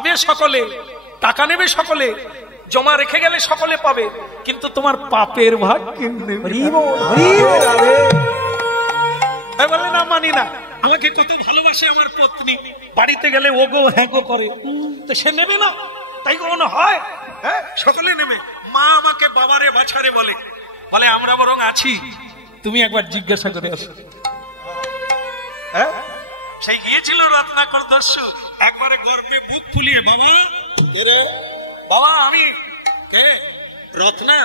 খাবে সকলে, টাকা নেবে সকলে, জমা রেখে গেলে সকলে পাবে, কিন্তু তোমার পাপের ভাগ কিনবে। বলে না মানি না, আমাকে কত ভালোবাসে আমার পত্নী, বাড়িতে গেলে ওগো হ্যাঁগো করে, তো সে নেবে না, তাই কখনো হয়? হ্যাঁ, সকলে নেবে। মা আমাকে বাবারে বাছারে বলে, বলে আমরা বরং আছি, তুমি একবার জিজ্ঞাসা করে আসো। হ্যাঁ, সেই গিয়েছিল রত্নাকর দস্যু, একবারে গর্বে বুক ফুলিয়ে, বাবা বাবা আমি কে? রত্না।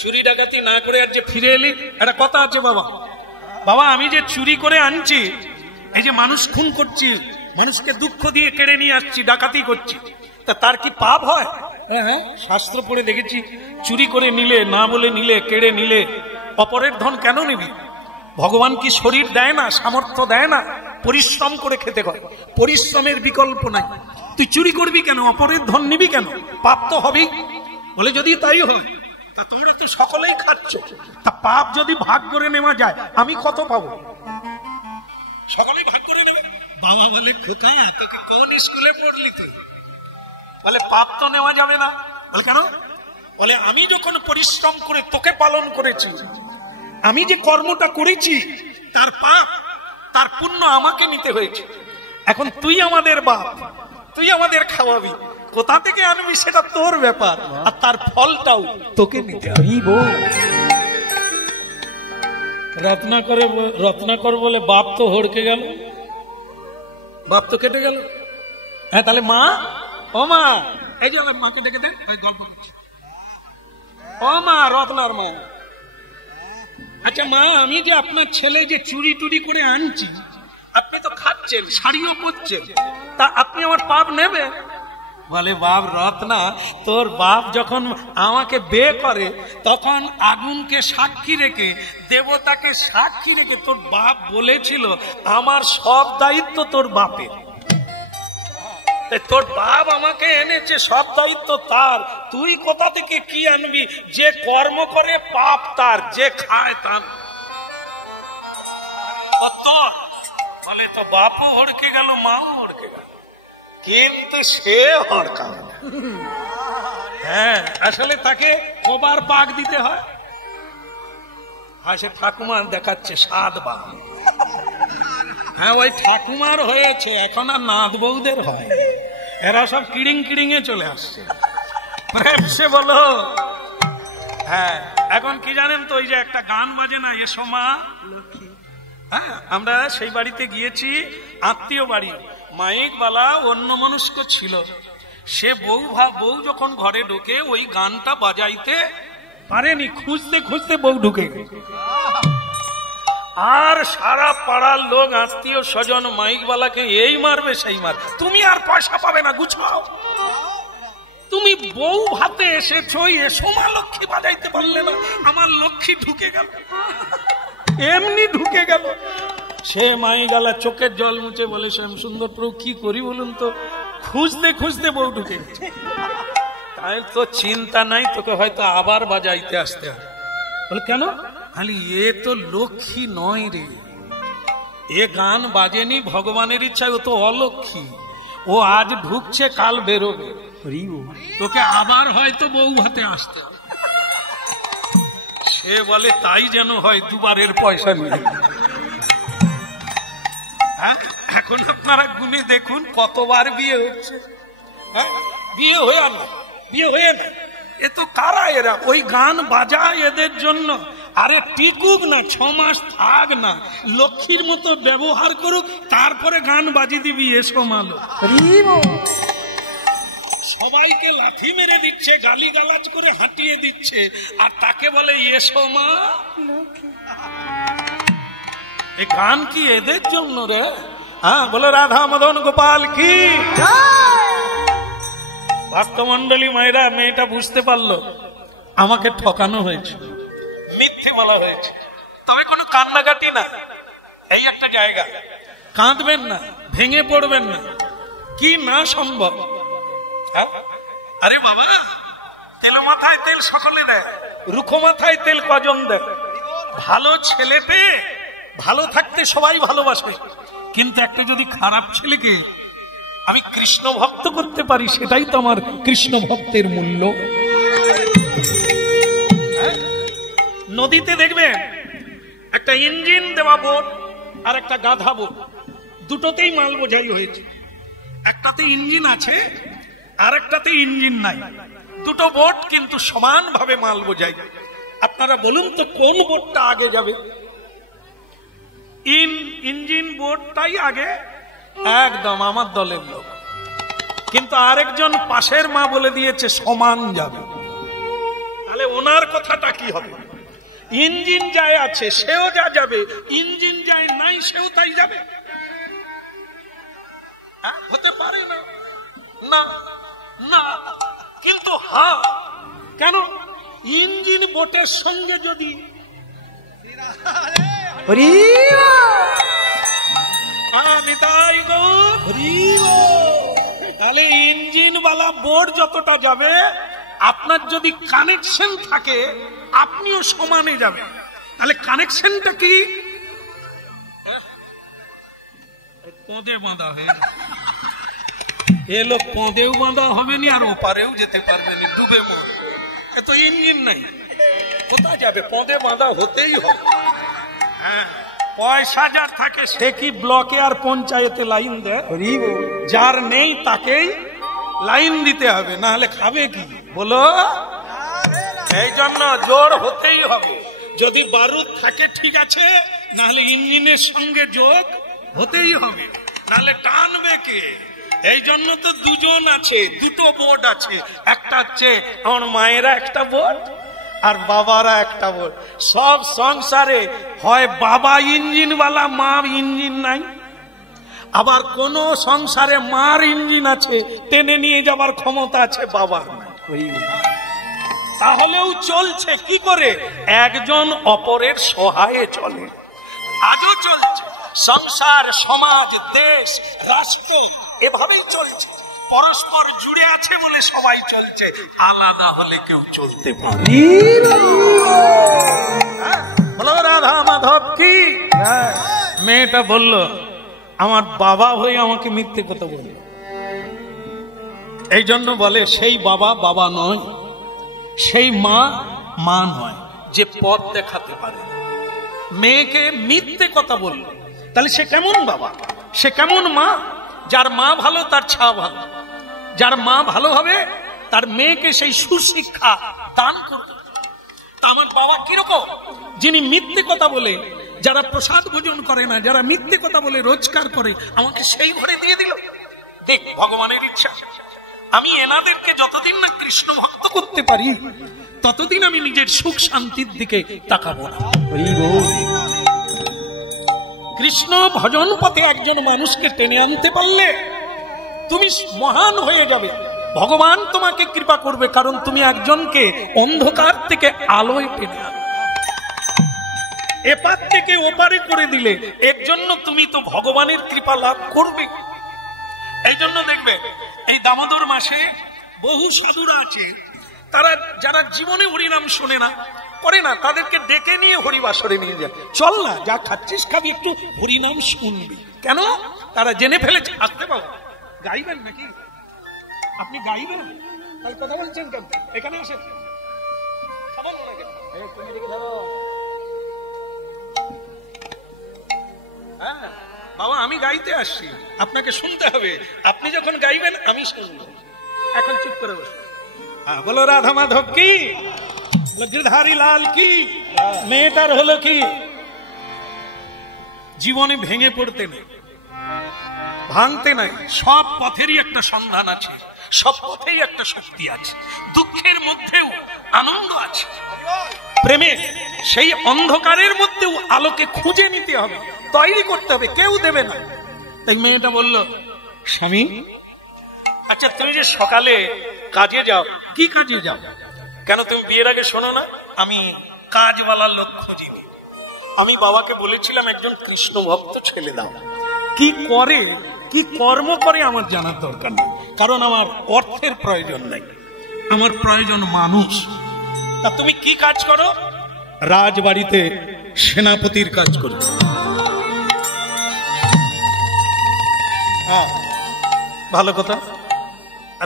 চুরি ডাকাতি না করে আর যে ফিরে এলি, একটা কথা আছে বাবা। বাবা আমি যে চুরি করে আনছি, এই যে মানুষ খুন করছি, মানুষকে দুঃখ দিয়ে কেড়ে নিয়ে আসছি, ডাকাতি করছি, তা তার কি পাপ হয়? হ্যাঁ, শাস্ত্র পড়ে দেখেছি, চুরি করে নিলে, না বলে নিলে, কেড়ে নিলে অপরের ধন কেন নিবি? ভগবান কি শরীর দেয় না, সামর্থ্য দেয় না? পরিশ্রম করে খেতে হয়, পরিশ্রমের বিকল্প নাই। তুই চুরি করবি কেন, অপরের ধন নিবি কেন? পাপ তো হবেই। বলে যদি তাই হয়, তা তোমরা তো সকলেই খাচ্ছ, তা পাপ যদি ভাগ করে নেওয়া যায়, আমি কত পাবো? সকলেই ভাগ করে নেবে। বাবা বলে খোকা তোকে কোন স্কুলে পড়লি তুই? বলে পাপ তো নেওয়া যাবে না। বলে কেন? বলে আমি যখন পরিশ্রম করে তোকে পালন করেছি, আমি যে কর্মটা করেছি তার পাপ, তার পুণ্য আমাকে নিতে হয়েছে। এখন তুই আমাদের বাপ, তুই আমাদের খাওয়াবি, কোথা থেকে আনবি সেটা তোর ব্যাপার, আর তার ফলটাও তোকে নিতে হবে। রত্নাকর বলে বাপ তো হড়কে গেল, বাপ তো কেটে গেল। হ্যাঁ তাহলে মা, ও মা, এই যে আমার মাকে ডেকে দেন। ও মা, রত্নার মা, আচ্ছা মা, আমি যে আপনার ছেলে যে চুরি টুরি করে আনছি, আপনি তো খাচ্ছেন, শাড়িও পরছেন, তা আপনি আমার পাপ নেবে? বলে বাপ রত্না, তোর বাপ যখন আমাকে বিয়ে করে, তখন আগুনকে সাক্ষী রেখে, দেবতাকে সাক্ষী রেখে তোর বাপ বলেছিল আমার সব দায়িত্ব তোর বাপের। তোর বাপ আমাকে এনেছে, সব দায়িত্ব তার, তুই কোথা থেকে কি আনবি? যে কর্ম করে পাপ তার, যে খায় তার। বলে তো বাপও হড়কে গেল, মাও হড়কে গেল, কিন্তু সে হড়কা। হ্যাঁ, আসলে তাকে কবার পাক দিতে হয়? সে ঠাকুমা দেখাচ্ছে 7 বার। হ্যাঁ, ওই ঠাকুমার হয়েছে, এখন আর নাথ বৌদের হয়, এরা সব কিড়িং কিড়িং এ চলে আসছে। সে বলো, হ্যাঁ এখন কি জানেন তো, ওই যে একটা গান বাজে না, এসো মা। হ্যাঁ, আমরা সেই বাড়িতে গিয়েছি, আত্মীয় বাড়ি, মাইক বালা অন্য মনস্ক ছিল। সে বউ যখন ঘরে ঢোকে, ওই গানটা বাজাইতে পারেনি, খুঁজতে খুঁজতে বউ ঢুকে, আর সারা পাড়ার লোক আত্মীয় স্বজন মাইকওয়ালাকে এই মারবে সেই মার, তুমি আর পয়সা পাবে না, গুছাও। তুমি বউ ভাতে এসেছো, এসো মা লক্ষ্মী বাজাইতে পারলে না, আমার লক্ষ্মী ঢুকে গেল, এমনি ঢুকে গেল। সে মাইকওয়ালা চোখের জল মুছে বলে, শ্যাম সুন্দর প্রভু কি করি বলুন তো, খুঁজতে খুঁজতে বউ ঢুকে গেছে। তাই তো চিন্তা নাই, তোকে হয়তো আবার বাজাইতে আসতে হবে। বলে কেন? খালি এ তো লক্ষ্মী নয় রে, এ গান বাজেনি ভগবানের ইচ্ছায়, ও তো অলক্ষ্মী, ও আজ ঢুকছে কাল বেরোবে, তোকে আবার হয়তো বউ হাতে আসতে হবে। সে বলে তাই যেন হয়, দুবারের পয়সা নেই। হ্যাঁ, এখন আপনারা গুনে দেখুন কতবার বিয়ে হচ্ছে। হ্যাঁ, বিয়ে হয়ে না, বিয়ে হয়ে না, এ তো কারা এরা? ওই গান বাজায় এদের জন্য, আরে টিকুক না, 6 মাস থাক না, লক্ষ্মীর মতো ব্যবহার করুক, তারপরে গান বাজিয়ে দিবি এসো মালো। সবাইকে লাথি মেরে দিচ্ছে, গালি গালাজ করে হাঁটিয়ে দিচ্ছে, আর তাকে বলে এসো মা। এই গান কি এদের জন্য রে? হ্যাঁ, বলে রাধা মদন গোপাল কি। ভক্তমন্ডলী মায়েরা, মেয়েটা বুঝতে পারলো আমাকে ঠকানো হয়েছে, মিথ্যে বলা হয়েছে, তবে কোনো কান্নাকাটি না, এই একটা জায়গা, কাঁদবেন না, ভেঙে পড়বেন না, কি না সম্ভব। আরে বাবা, তেল মাথায় তেল সকলে দেয়, রুখো মাথায় তেল কজন দেয়। ভালো ছেলে পেয়ে ভালো থাকতে সবাই ভালোবাসে, কিন্তু একটা যদি খারাপ ছেলেকে আমি কৃষ্ণ ভক্ত করতে পারি, সেটাই তো আমার কৃষ্ণ ভক্তের মূল্য। নদীতে দেখবেন একটা ইঞ্জিন দেওয়া বোট আর একটা গাধা বোট, দুটোতেই মাল বোঝাই হয়েছে। একটাতে ইঞ্জিন আছে আর একটাতে ইঞ্জিন নাই, দুটো বোট কিন্তু সমানভাবে মাল বোঝাই। আপনারা বলুন তো কোন বোটটা আগে যাবে? ইঞ্জিন বোটটাই আগে, একদম আমার দলের লোক। কিন্তু আরেকজন পাশের মা বলে দিয়েছে সমান যাবে, তাহলে ওনার কথাটা কি হবে? ইঞ্জিন যায় আছে সেও যা যাবে, ইঞ্জিন যায় নাই সেও তাই যাবে? হতে পারে না, না না। কিন্তু হ্যাঁ, কেন? ইঞ্জিন বোটের সঙ্গে যদি তাহলে ইঞ্জিন বালা বোট যতটা যাবে, আপনার যদি কানেকশন থাকে আপনিও সমানে যাবেন। তাহলে কানেকশনটা কি? পদে বাঁধা হয়ে এ লোক পদেও বাঁধা হবে না আর ওপারেও যেতে পারবে না, ডুবে মরবে। এত ইঞ্জিন নাই, কোথায় যাবে? পদে বাঁধা হতেই হবে। হ্যাঁ, পয়সা যার থাকে সে কি ব্লকে আর পঞ্চায়েতে লাইন দেয়? যার নেই তাকেই লাইন দিতে হবে, না হলে খাবে কি বলো? এই জন্য জোর হতেই হবে। যদি বারুদ থাকে ঠিক আছে, না হলে ইঞ্জিনের সঙ্গে যোগ হতেই হবে, নাহলে টানবে কে? এই জন্য তো দুজন আছে, দুটো বোর্ড আছে। একটা হচ্ছে আমার মায়েরা একটা বোর্ড আর বাবারা একটা বোর্ড। সব সংসারে হয় বাবা ইঞ্জিনওয়ালা, মা ইঞ্জিন নাই। আবার কোন সংসারে মার ইঞ্জিন আছে, টেনে নিয়ে যাবার ক্ষমতা আছে বাবার নাই, তাহলেও চলছে কি করে? একজন অপরের সহায়ে চলে, আজও চলছে। সংসার, সমাজ, দেশ, রাষ্ট্র এভাবেই চলছে। পরস্পর জুড়ে আছে বলে সবাই চলছে, আলাদা হলে কেউ চলতে পারে। বলো রাধা মাধব কি? মেয়েটা বলল আমার বাবা হয়ে আমাকে মিথ্যে কথা বলল। এই জন্য বলে সেই বাবা বাবা নয়, সেই মা মা নয়, যে পথ দেখাতে পারে। মেয়েকে মিথ্যে কথা বলল, তাহলে সে কেমন বাবা, সে কেমন মা? যার মা ভালো তার ছা ভালো, যার মা ভালো হবে তার মেয়েকে সেই সুশিক্ষা দান করবে। তা আমার বাবা কিরকম? যিনি মিথ্যে কথা বলে, যারা প্রসাদ ভোজন করে না, যারা মিথ্যে কথা বলে রোজগার করে, আমাকে সেই ঘরে দিয়ে দিল। দেখ ভগবানের ইচ্ছা, আমি এনাদেরকে যতদিন না কৃষ্ণ ভক্ত করতে পারি ততদিন আমি নিজের সুখ শান্তির দিকে তাকাবো না। কৃষ্ণ ভজন পথে একজন মানুষকে টেনে আনতে পারলে তুমি মহান হয়ে যাবে। ভগবান তোমাকে কৃপা করবে, কারণ তুমি একজনকে অন্ধকার থেকে আলোয় টেনে আনবে। এপার থেকে ওপারে করে দিলে এর জন্য তুমি তো ভগবানের কৃপা লাভ করবে। এই জন্য দেখবে এই দামোদর মাসে বহু সাধুরা আছে, তারা যারা জীবনে হরিনাম শোনে না, করে না, তাদেরকে ডেকে নিয়ে হরিবাসরে নিয়ে যায়। চল না, যা খাচ্ছিস খাবি, একটু হরিনাম শুনবি। কেন? তারা জেনে ফেলেছে। আসতে পাবো, গাইবেন নাকি? আপনি গাইবেন? তাহলে কথা বলছেন কেন? এখানে আসেন। হ্যাঁ বাবা, আমি গাইতে আসছি, আপনাকে শুনতে হবে। আপনি যখন গাইবেন আমি শুনবো। এখন চুপ করে বসে। হ্যাঁ, বলো রাধা মাধব কি, গিরধারী লাল কি। মেয়েটার হলো কি, জীবনে ভেঙে পড়তে নেই, ভাঙতে নাই। সব পথেরই একটা সন্ধান আছে, সব পথেই একটা শক্তি আছে। দুঃখের মধ্যেও আনন্দ আছে, প্রেমে সেই অন্ধকারের মধ্যেও আলোকে খুঁজে নিতে হবে, তৈরি করতে হবে, কেউ দেবে না। তাই মেয়েটা বলল, স্বামী আচ্ছা তুমি যে সকালে কাজে যাও, কি কাজে যাও? কেন তুমি বিয়ের আগে শোনো না? আমি কাজওয়ালার লোক খুঁজিনি। আমি বাবাকে বলেছিলাম একজন কৃষ্ণ ভক্ত ছেলে দাও। কি করে, কি কর্ম করে আমার জানার দরকার নেই, কারণ আমার অর্থের প্রয়োজন নাই, আমার প্রয়োজন মানুষ। তা তুমি কি কাজ করো? রাজবাড়িতে সেনাপতির কাজ করো। ভালো কথা।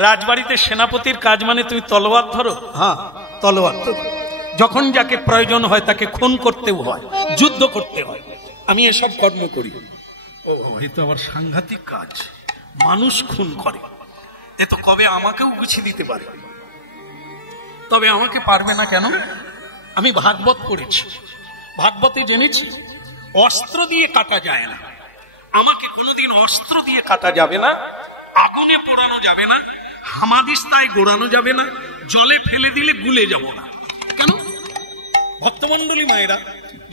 রাজবাড়িতে সেনাপতির কাজ মানে তুমি তলোয়ার ধরো? হ্যাঁ, তলোয়ার ধরো। যখন যাকে প্রয়োজন হয় তাকে খুন করতেও হয়, যুদ্ধ করতে হয়। আমি এসব কর্ম করি। ও, এই তো আবার সাংঘাতিক কাজ, মানুষ খুন করে। এ তো কবে আমাকেও গুছিয়ে দিতে পারে, তবে আমাকে পারবে না কেন? আমি ভাগবত পড়েছি, ভাগবতে জেনেছি অস্ত্র দিয়ে কাটা যায় না। আমাকে কোনোদিন অস্ত্র দিয়ে কাটা যাবে না, আগুনে পোড়ানো যাবে না, হামাদিস্তায় গোড়ানো যাবে না, জলে ফেলে দিলে গুলে যাব না। কেন? ভক্তমন্ডলী মায়েরা,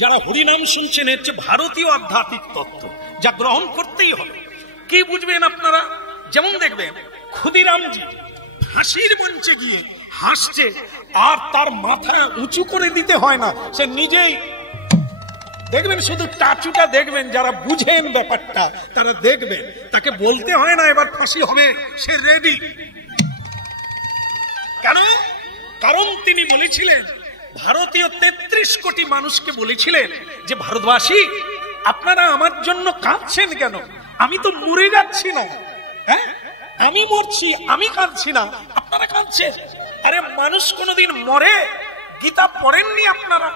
যারা হরিনাম শুনছেন, এর চেয়ে ভারতীয় আধ্যাত্মিক তত্ত্ব, যা গ্রহণ করতেই হবে। কি বুঝবেন আপনারা? যেমন দেখবেন ক্ষুদিরামজি ফাঁসির মঞ্চে গিয়ে হাসছে, আর তার মাথা উঁচু করে দিতে হয় না, সে নিজেই দেখবেন, শুধু টাচুটা দেখবেন, যারা বুঝেন ব্যাপারটা তারা দেখবেন, তাকে বলতে হয় না এবার ফাঁসি হবে, সে রেডি। কেন? কারণ তিনি বলেছিলেন, ভারতীয় 33 কোটি মানুষকে বলেছিলেন যে ভারতবাসী, আপনারা আমার জন্য কাঁদছেন কেন? আমি তো মরে যাচ্ছি না, হ্যাঁ, আমি মরছি, আমি কাঁদছি না, আপনারা কাঁদছেন। আরে মানুষ কোনোদিন মরে? গীতা পড়েননি আপনারা?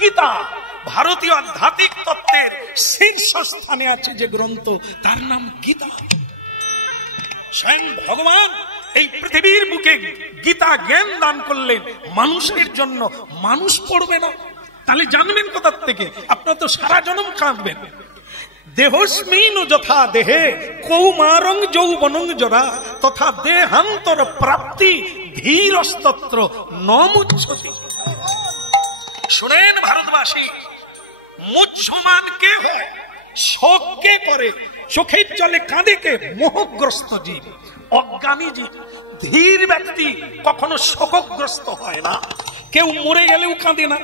গীতা ভারতীয় আধ্যাত্মিক তত্ত্বের শীর্ষস্থানে আছে যে গ্রন্থ, তার নাম গীতা। স্বয়ং ভগবান এই পৃথিবীর বুকে গীতা জ্ঞান দান করলেন মানুষের জন্য। মানুষ পড়বে না, তাহলে জানবেন কোথার থেকে? আপনার তো সারা জনম কাঁদবেন। দেহস্মিন যথা দেহে কৌমারং যৌবনং জরা তথা দেহান্তর প্রাপ্তি ধীরস্তত্র নমুচ্ছতি। শুনেন ভারতবাসী, মুহ্যমান কে হয়? শোক কে করে? চোখের জলে কাঁদে কে? মোহগ্রস্ত জীব, অজ্ঞানী জীব। ধীর ব্যক্তি কখনো শোকগ্রস্ত হয় না। কেউ মরে গেলেও কাঁদে না,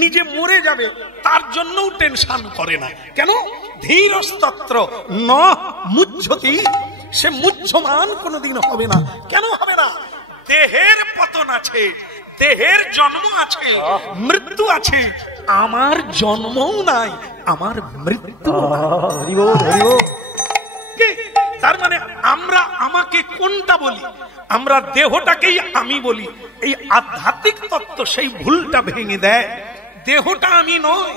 নিজে মরে যাবে তার জন্যও টেনশন করে না। কেন? ধীরস্তত্র ন মুহ্যতি, সে মুহ্যমান কোনোদিন হবে না। কেন হবে না? দেহের পতন আছে, দেহের জন্ম আছে, মৃত্যু আছে। আমার জন্মও নাই, আমার মৃত্যু। তার মানে আমরা আমাকে কোনটা বলি? আমরা দেহটাকেই আমি বলি। এই আধ্যাত্মিক তত্ত্ব সেই ভুলটা ভেঙে দেয়। দেহটা আমি নয়।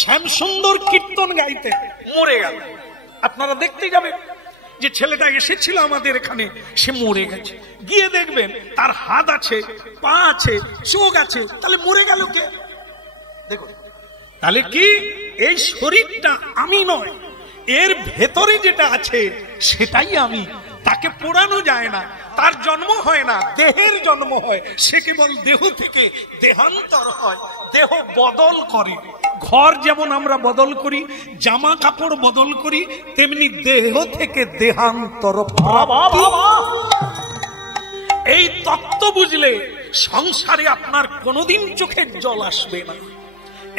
শ্যামসুন্দর কীর্তন গাইতে মরে গেল, আপনারা দেখতে যাবেন যে ছেলেটা এসেছিল আমাদের এখানে, সে মরে গেছে। গিয়ে দেখবেন তার হাত আছে, পা আছে, চোখ আছে, তাহলে মরে গেল কে? দেখুন, তাহলে কি এই শরীরটা আমি নয়, এর ভেতরে যেটা আছে সেটাই আমি। তাকে পোড়ানো যায় না, তার জন্ম হয় না, দেহের জন্ম হয়। সে কেবল দেহ থেকে দেহান্তর হয়, দেহ বদল করে। ঘর যেমন আমরা বদল করি, জামা কাপড় বদল করি, তেমনি দেহ থেকে দেহান্তর। এই তত্ত্ব বুঝলে সংসারে আপনার কোনোদিন চোখের জল আসবে না।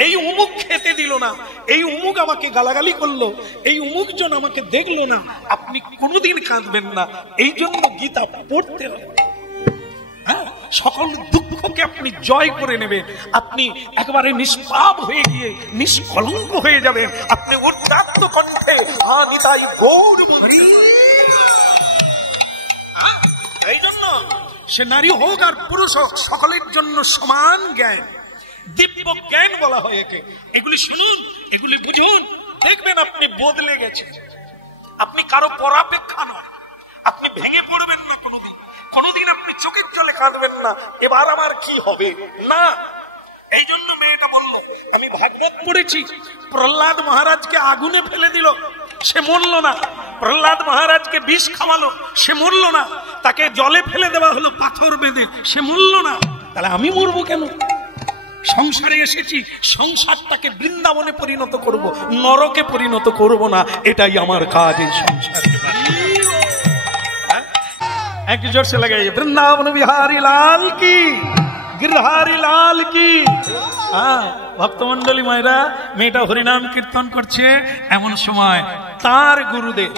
এই উমুক খেতে দিল না, এই উমুক আমাকে গালাগালি করলো, এই উমুক জন আমাকে দেখলো না, আপনি কোনোদিন কাঁদবেন না। এই জন্য গীতা পড়তে হবে। সকল দুঃখকে আপনি জয় করে নেবেন, আপনি একেবারে নিষ্পাপ হয়ে গিয়ে নিষ্কলঙ্ক হয়ে যাবেন। আপনি উদাত্ত কণ্ঠে নিতাই গৌর বলি। এই জন্য সে নারী হোক আর পুরুষ হোক, সকলের জন্য সমান জ্ঞান, দিব্য জ্ঞান বলা হয় একে। এগুলি শুনুন, এগুলি বুঝুন, দেখবেন আপনি বদলে গেছেন। আপনি কারো পরাপেক্ষা নন, আপনি ভেঙে পড়বেন না কোনোদিন। কোনোদিন আপনি চোখের জলে কাঁদবেন না, এবার আমার কি হবে না। এই জন্য মেয়েটা বলল, আমি ভাগবত পড়েছি, প্রহ্লাদ মহারাজকে আগুনে ফেলে দিল, সে মরল না। প্রহ্লাদ মহারাজকে বিষ খাওয়ালো, সে মরল না। তাকে জলে ফেলে দেওয়া হলো পাথর বেঁধে, সে মরল না। তাহলে আমি মরবো কেন? সংসারে এসেছি, সংসারটাকে বৃন্দাবনে পরিণত করব, নরকে পরিণত করব না। এটাই আমার কাজ এই সংসারে। এক জোর সে লাগাই, বৃন্দাবন বিহারী লাল কি, গিরধারী লাল কি। ভক্তমন্ডলী মায়েরা, মেয়েটা হরিনাম কীর্তন করছে, এমন সময় তার গুরুদেব,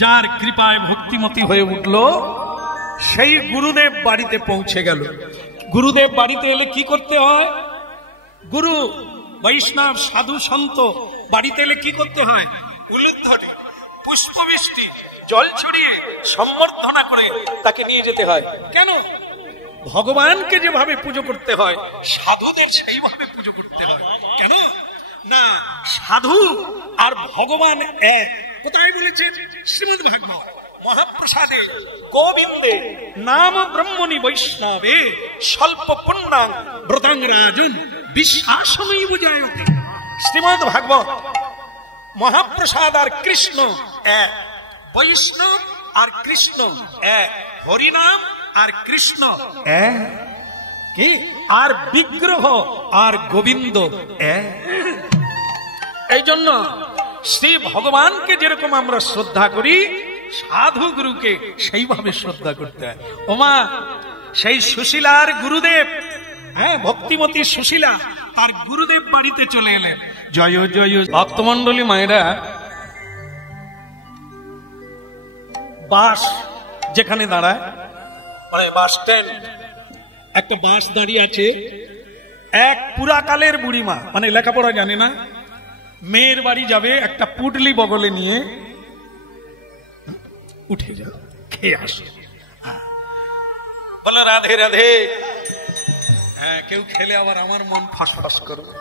যার কৃপায় ভক্তিমতী হয়ে উঠল, সেই গুরুদেব বাড়িতে পৌঁছে গেল। গুরুদেব বাড়িতে এলে কি করতে হয়? গুরু বৈষ্ণব সাধু সন্ত বাড়িতে এলে কি করতে হয়? উলুধ্বনি, পুষ্পবৃষ্টি, জল ছড়িয়ে সম্বর্ধনা করে তাকে নিয়ে যেতে হয়। কেন? ভগবানকে যেভাবে পুজো করতে হয় সাধুদের সেইভাবে পুজো করতে হয়। কেন না সাধু আর ভগবান এক। কোথায় বলেছে? শ্রীমদ্ ভাগবত মহাপ্রসাদে গোবিন্দে নাম ব্রহ্মণি বৈষ্ণবে স্বল্প পুণ্যাং ব্রতাং রাজন বিশ্বাসময়ী বুঝায়তে। শ্রীমদ্ ভাগবত মহাপ্রসাদ আর কৃষ্ণ এক, বৈষ্ণব আর কৃষ্ণ এক, হরিনাম আর কৃষ্ণ এক, কি আর বিগ্রহ আর গোবিন্দ এক। এই জন্য শ্রী ভগবানকে যেরকম আমরা শ্রদ্ধা করি সাধু গুরুকে সেইভাবে শ্রদ্ধা করতে হয়। ওমা সেই সুশীলার গুরুদেব, হ্যাঁ ভক্তিমতী সুশীলা তার গুরুদেব বাড়িতে চলে এলেন। জয় জয় ভক্তমন্ডলী মায়েরা, বাস যেখানে দাঁড়ায় মানে বাস স্ট্যান্ড, একটা বাস দাঁড়িয়ে আছে। এক পুরাকালের বুড়িমা মানে লেখাপড়া জানে না, মেয়ের বাড়ি যাবে, একটা পুটলি বগলে নিয়ে উঠে যাও, খেয়ে আসো, বলো রাধে রাধে। হ্যাঁ কেউ খেলে আবার আমার মন ফসফস করবে।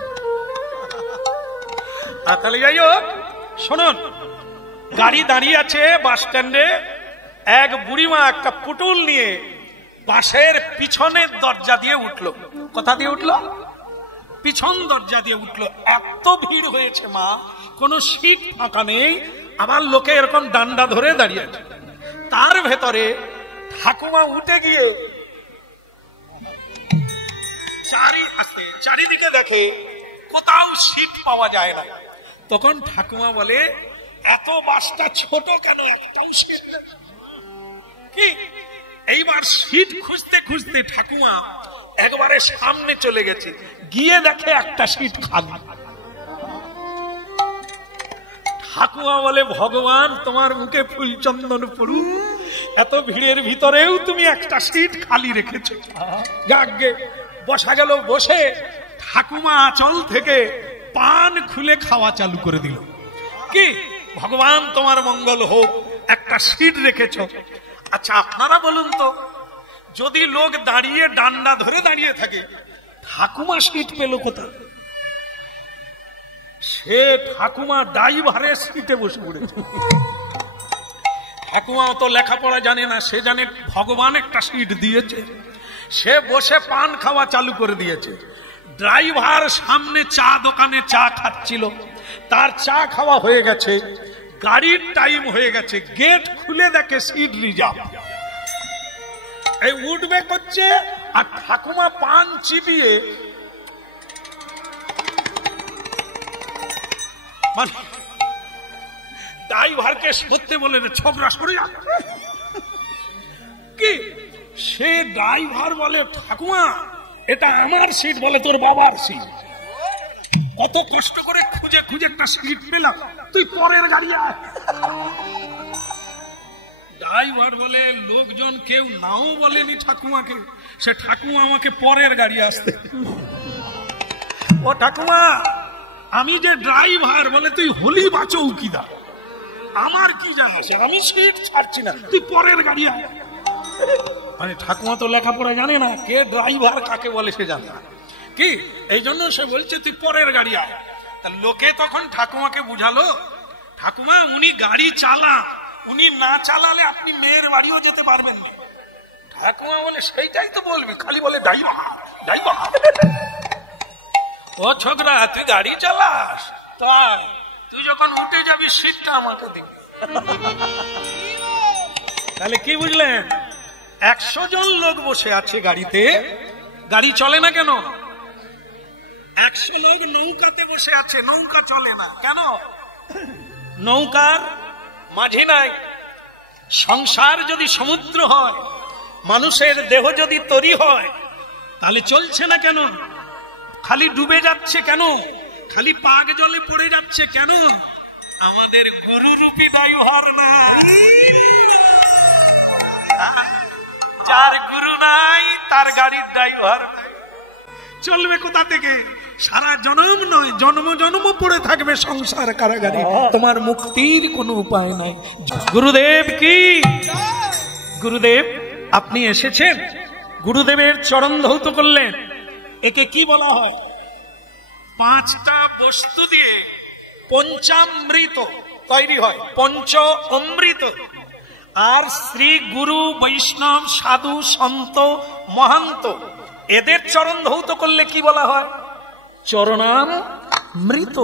তাহলে যাই হোক, শুনুন, গাড়ি দাঁড়িয়ে আছে বাস স্ট্যান্ডে, এক বুড়িমা একটা পুটুল নিয়ে বাসের পিছনের দরজা দিয়ে উঠলো। কোথা দিয়ে উঠলো? পিছন দরজা দিয়ে উঠলো। এত ভিড় হয়েছে মা, কোন সিট ফাঁকা নেই, আবার লোকে এরকম ডান্ডা ধরে দাঁড়িয়ে আছে। তার ভেতরে ঠাকুমা উঠে গিয়ে চারিদিকে দেখে কোথাও সিট পাওয়া যায় না। তখন ঠাকুমা বলে, এত বাসটা ছোট কেন? কি এইবার সিট খুঁজতে খুঁজতে ঠাকুমা একবারে সামনে চলে গেছে, গিয়ে দেখে একটা সিট খালি। ঠাকুমা বলে, ভগবান তোমার মুখে ফুল চন্দন পড়ুক, এত ভিড়ের ভিতরেও তুমি একটা সিট খালি রেখেছো। যাকগে, বসা গেল। বসে ঠাকুমা আঁচল থেকে পান খুলে খাওয়া চালু করে দিল। কি ভগবান তোমার মঙ্গল হোক, একটা সিট রেখেছো। আচ্ছা আপনারা বলুন তো, যদি লোক দাঁড়িয়ে ডান্ডা ধরে দাঁড়িয়ে থাকে, ঠাকুমা সিট পেল কোথায়? সে ঠাকুমা ড্রাইভারের সিটে বসে পড়েছে। ঠাকুমা তো লেখাপড়া জানে না, সে জানে ভগবান একটা সিট দিয়েছে, সে বসে পান খাওয়া চালু করে দিয়েছে। ড্রাইভার সামনে চা দোকানে চা খাচ্ছিল, তার চা খাওয়া হয়ে গেছে, গাড়ির টাইম হয়ে গেছে, গেট খুলে দেখে সিট রিজার্ভ। এই উঠবে করছে, আর ঠাকুমা পান চিবিয়ে মানে ড্রাইভারকে সত্যি বলে ছোকরা সরে যা। কি সে ড্রাইভার বলে, ঠাকুমা এটা আমার সিট। বলে, তোর বাবার সিট। কত কষ্ট করে খুঁজে খুঁজে একটা সিট পেলাম, তুই পরের গাড়ি আয়। ড্রাইভার বলে, লোকজন কেউ নাও বলেনি ঠাকুমাকে, সে ঠাকুমা আমাকে পরের গাড়ি আসতে। ও ঠাকুমা, আমি যে ড্রাইভার। বলে, তুই হলি বা চৌকিদার, আমার কি জানা আছে, আমি সিট ছাড়ছি না, তুই পরের গাড়ি আয়। মানে ঠাকুমা তো লেখাপড়া জানে না, কে ড্রাইভার কাকে বলে সে জানে না। কি এই জন্য সে বলছে তুই পরের গাড়ি আয়। তা লোকে তখন ঠাকুমাকে বুঝালো, ঠাকুমা উনি গাড়ি চালা, উনি না চালালে আপনি মেয়ের বাড়িও যেতে পারবেন না। ঠাকুমা বলে, সেইটাই তো বলবি, খালি বলে ড্রাইভার ড্রাইভার। ও ছোকরা, তুই গাড়ি চালাস, তাই তুই যখন উঠে যাবি সিটটা আমাকে দিবি। তাহলে কি বুঝলেন? 100 জন লোক বসে আছে গাড়িতে, গাড়ি চলে না কেন? 100 লোক নৌকাতে বসে আছে, নৌকা চলে না কেন? নৌকার মাঝি নাই। সংসার যদি সমুদ্র হয়, মানুষের দেহ যদি তরি হয়, তাহলে চলছে না কেন? খালি ডুবে যাচ্ছে কেন? খালি পাক জলে পড়ে যাচ্ছে কেন? আমাদের গুরুরূপী ড্রাইভার না। যার গুরু নাই তার গাড়ির ড্রাইভার চলবে কোথা থেকে? সারা জনম নয়, জন্ম জন্ম পড়ে থাকবে সংসার কারাগারে, তোমার মুক্তির কোনো উপায় নাই। গুরুদেব কি, গুরুদেব আপনি এসেছেন, গুরুদেবের চরণ ধৌত করলেন। একে কি বলা হয়? 5টা বস্তু দিয়ে পঞ্চামৃত তৈরি হয়, পঞ্চ অমৃত। আর শ্রী গুরু বৈষ্ণব সাধু সন্ত মহান্ত এদের চরণ ধৌত করলে কি বলা হয়? চরণামৃত।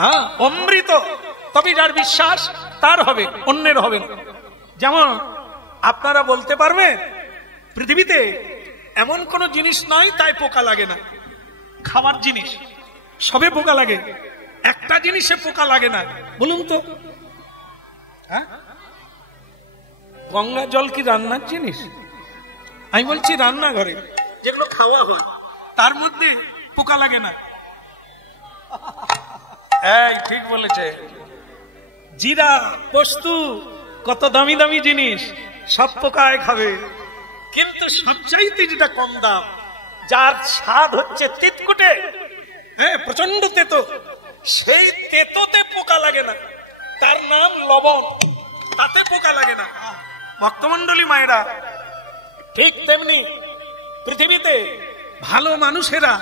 হ্যাঁ, অমৃত। তবে যার বিশ্বাস তার হবে, অন্যের হবে না। যেমন আপনারা বলতে পারবেন পৃথিবীতে এমন কোন জিনিস নাই তাই পোকা লাগে না। খাবার জিনিস সবে পোকা লাগে, একটা জিনিসে পোকা লাগে না, বলুন তো? হ্যাঁ, গঙ্গা জল কি রান্নার জিনিস? আমি বলছি রান্নাঘরে যেগুলো খাওয়া হয় তার মধ্যে পোকা লাগে না। এই ঠিক বলেছে। জিরা পোস্ত কত দামি দামি জিনিস, সব পোকায় খাবে। কিন্তু সবচাইতে যেটা কম দাম, যার স্বাদ হচ্ছে তিতকুটে, হ্যাঁ প্রচন্ড তেতো, সেই তেতোতে পোকা লাগে না, তার নাম লবণ, তাতে পোকা লাগে না। ভক্তমন্ডলী মায়েরা, ঠিক তেমনি পৃথিবীতে ভালো মানুষেরা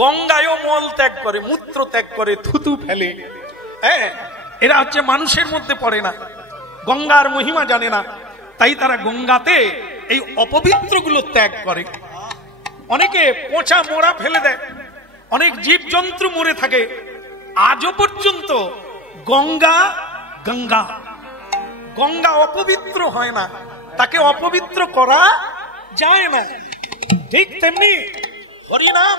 গঙ্গায় মল ত্যাগ করে, মূত্র ত্যাগ করে, থুতু ফেলে। হ্যাঁ, এরা হচ্ছে মানুষের মধ্যে পড়ে না, গঙ্গার মহিমা জানে না, তাই তারা গঙ্গাতে এই অপবিত্রগুলো ত্যাগ করে। অনেকে পচা মোড়া ফেলে দেয়, অনেক জীবজন্তু মরে থাকে। আজও পর্যন্ত গঙ্গা গঙ্গা গঙ্গা অপবিত্র হয় না, তাকে অপবিত্র করা যায় না। ঠিক তেমনি হরিনাম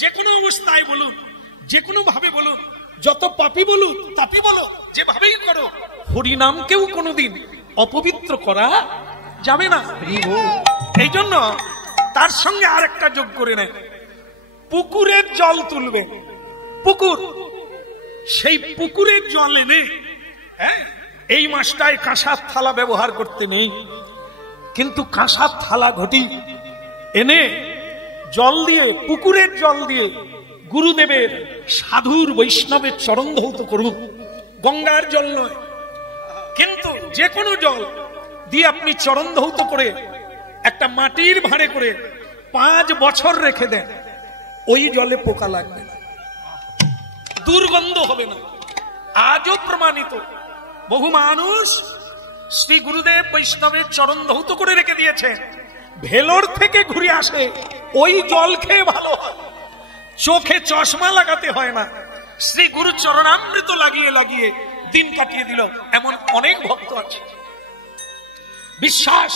যে কোনো অবস্থায় বলুন, যে কোনো ভাবে বলুন, যত পাপী বলুন তাপী বলো, যেভাবেই করো, হরিনামকেও কোনোদিন অপবিত্র করা যাবে না। এই জন্য তার সঙ্গে আর একটা যোগ করে নেয়, পুকুরের জল তুলবে, পুকুর, সেই পুকুরের জল এনে, হ্যাঁ এই মাসটায় কাঁসার থালা ব্যবহার করতে নেই, কিন্তু কাঁসার থালা ঘটি এনে জল দিয়ে, পুকুরের জল দিয়ে গুরুদেবের সাধুর বৈষ্ণবের চরণ ধৌত করুন। গঙ্গার জল নয়, কিন্তু যে কোনো জল দিয়ে আপনি চরণ ধৌত করে একটা মাটির ভাঁড়ে করে 5 বছর রেখে দেন, ওই জলে পোকা লাগবে না, দুর্গন্ধ হবে না। আজও প্রমাণিত, বহু মানুষ শ্রী গুরুদেব বৈষ্ণবের চরণ ধৌত করে রেখে দিয়েছে, ভেলোর থেকে ঘুরে আসে, ওই জল খেয়ে ভালো হয়, চোখে চশমা লাগাতে হয় না, শ্রী গুরু চরণামৃত লাগিয়ে লাগিয়ে দিন কাটিয়ে দিল। এমন অনেক ভক্ত আছে। বিশ্বাস,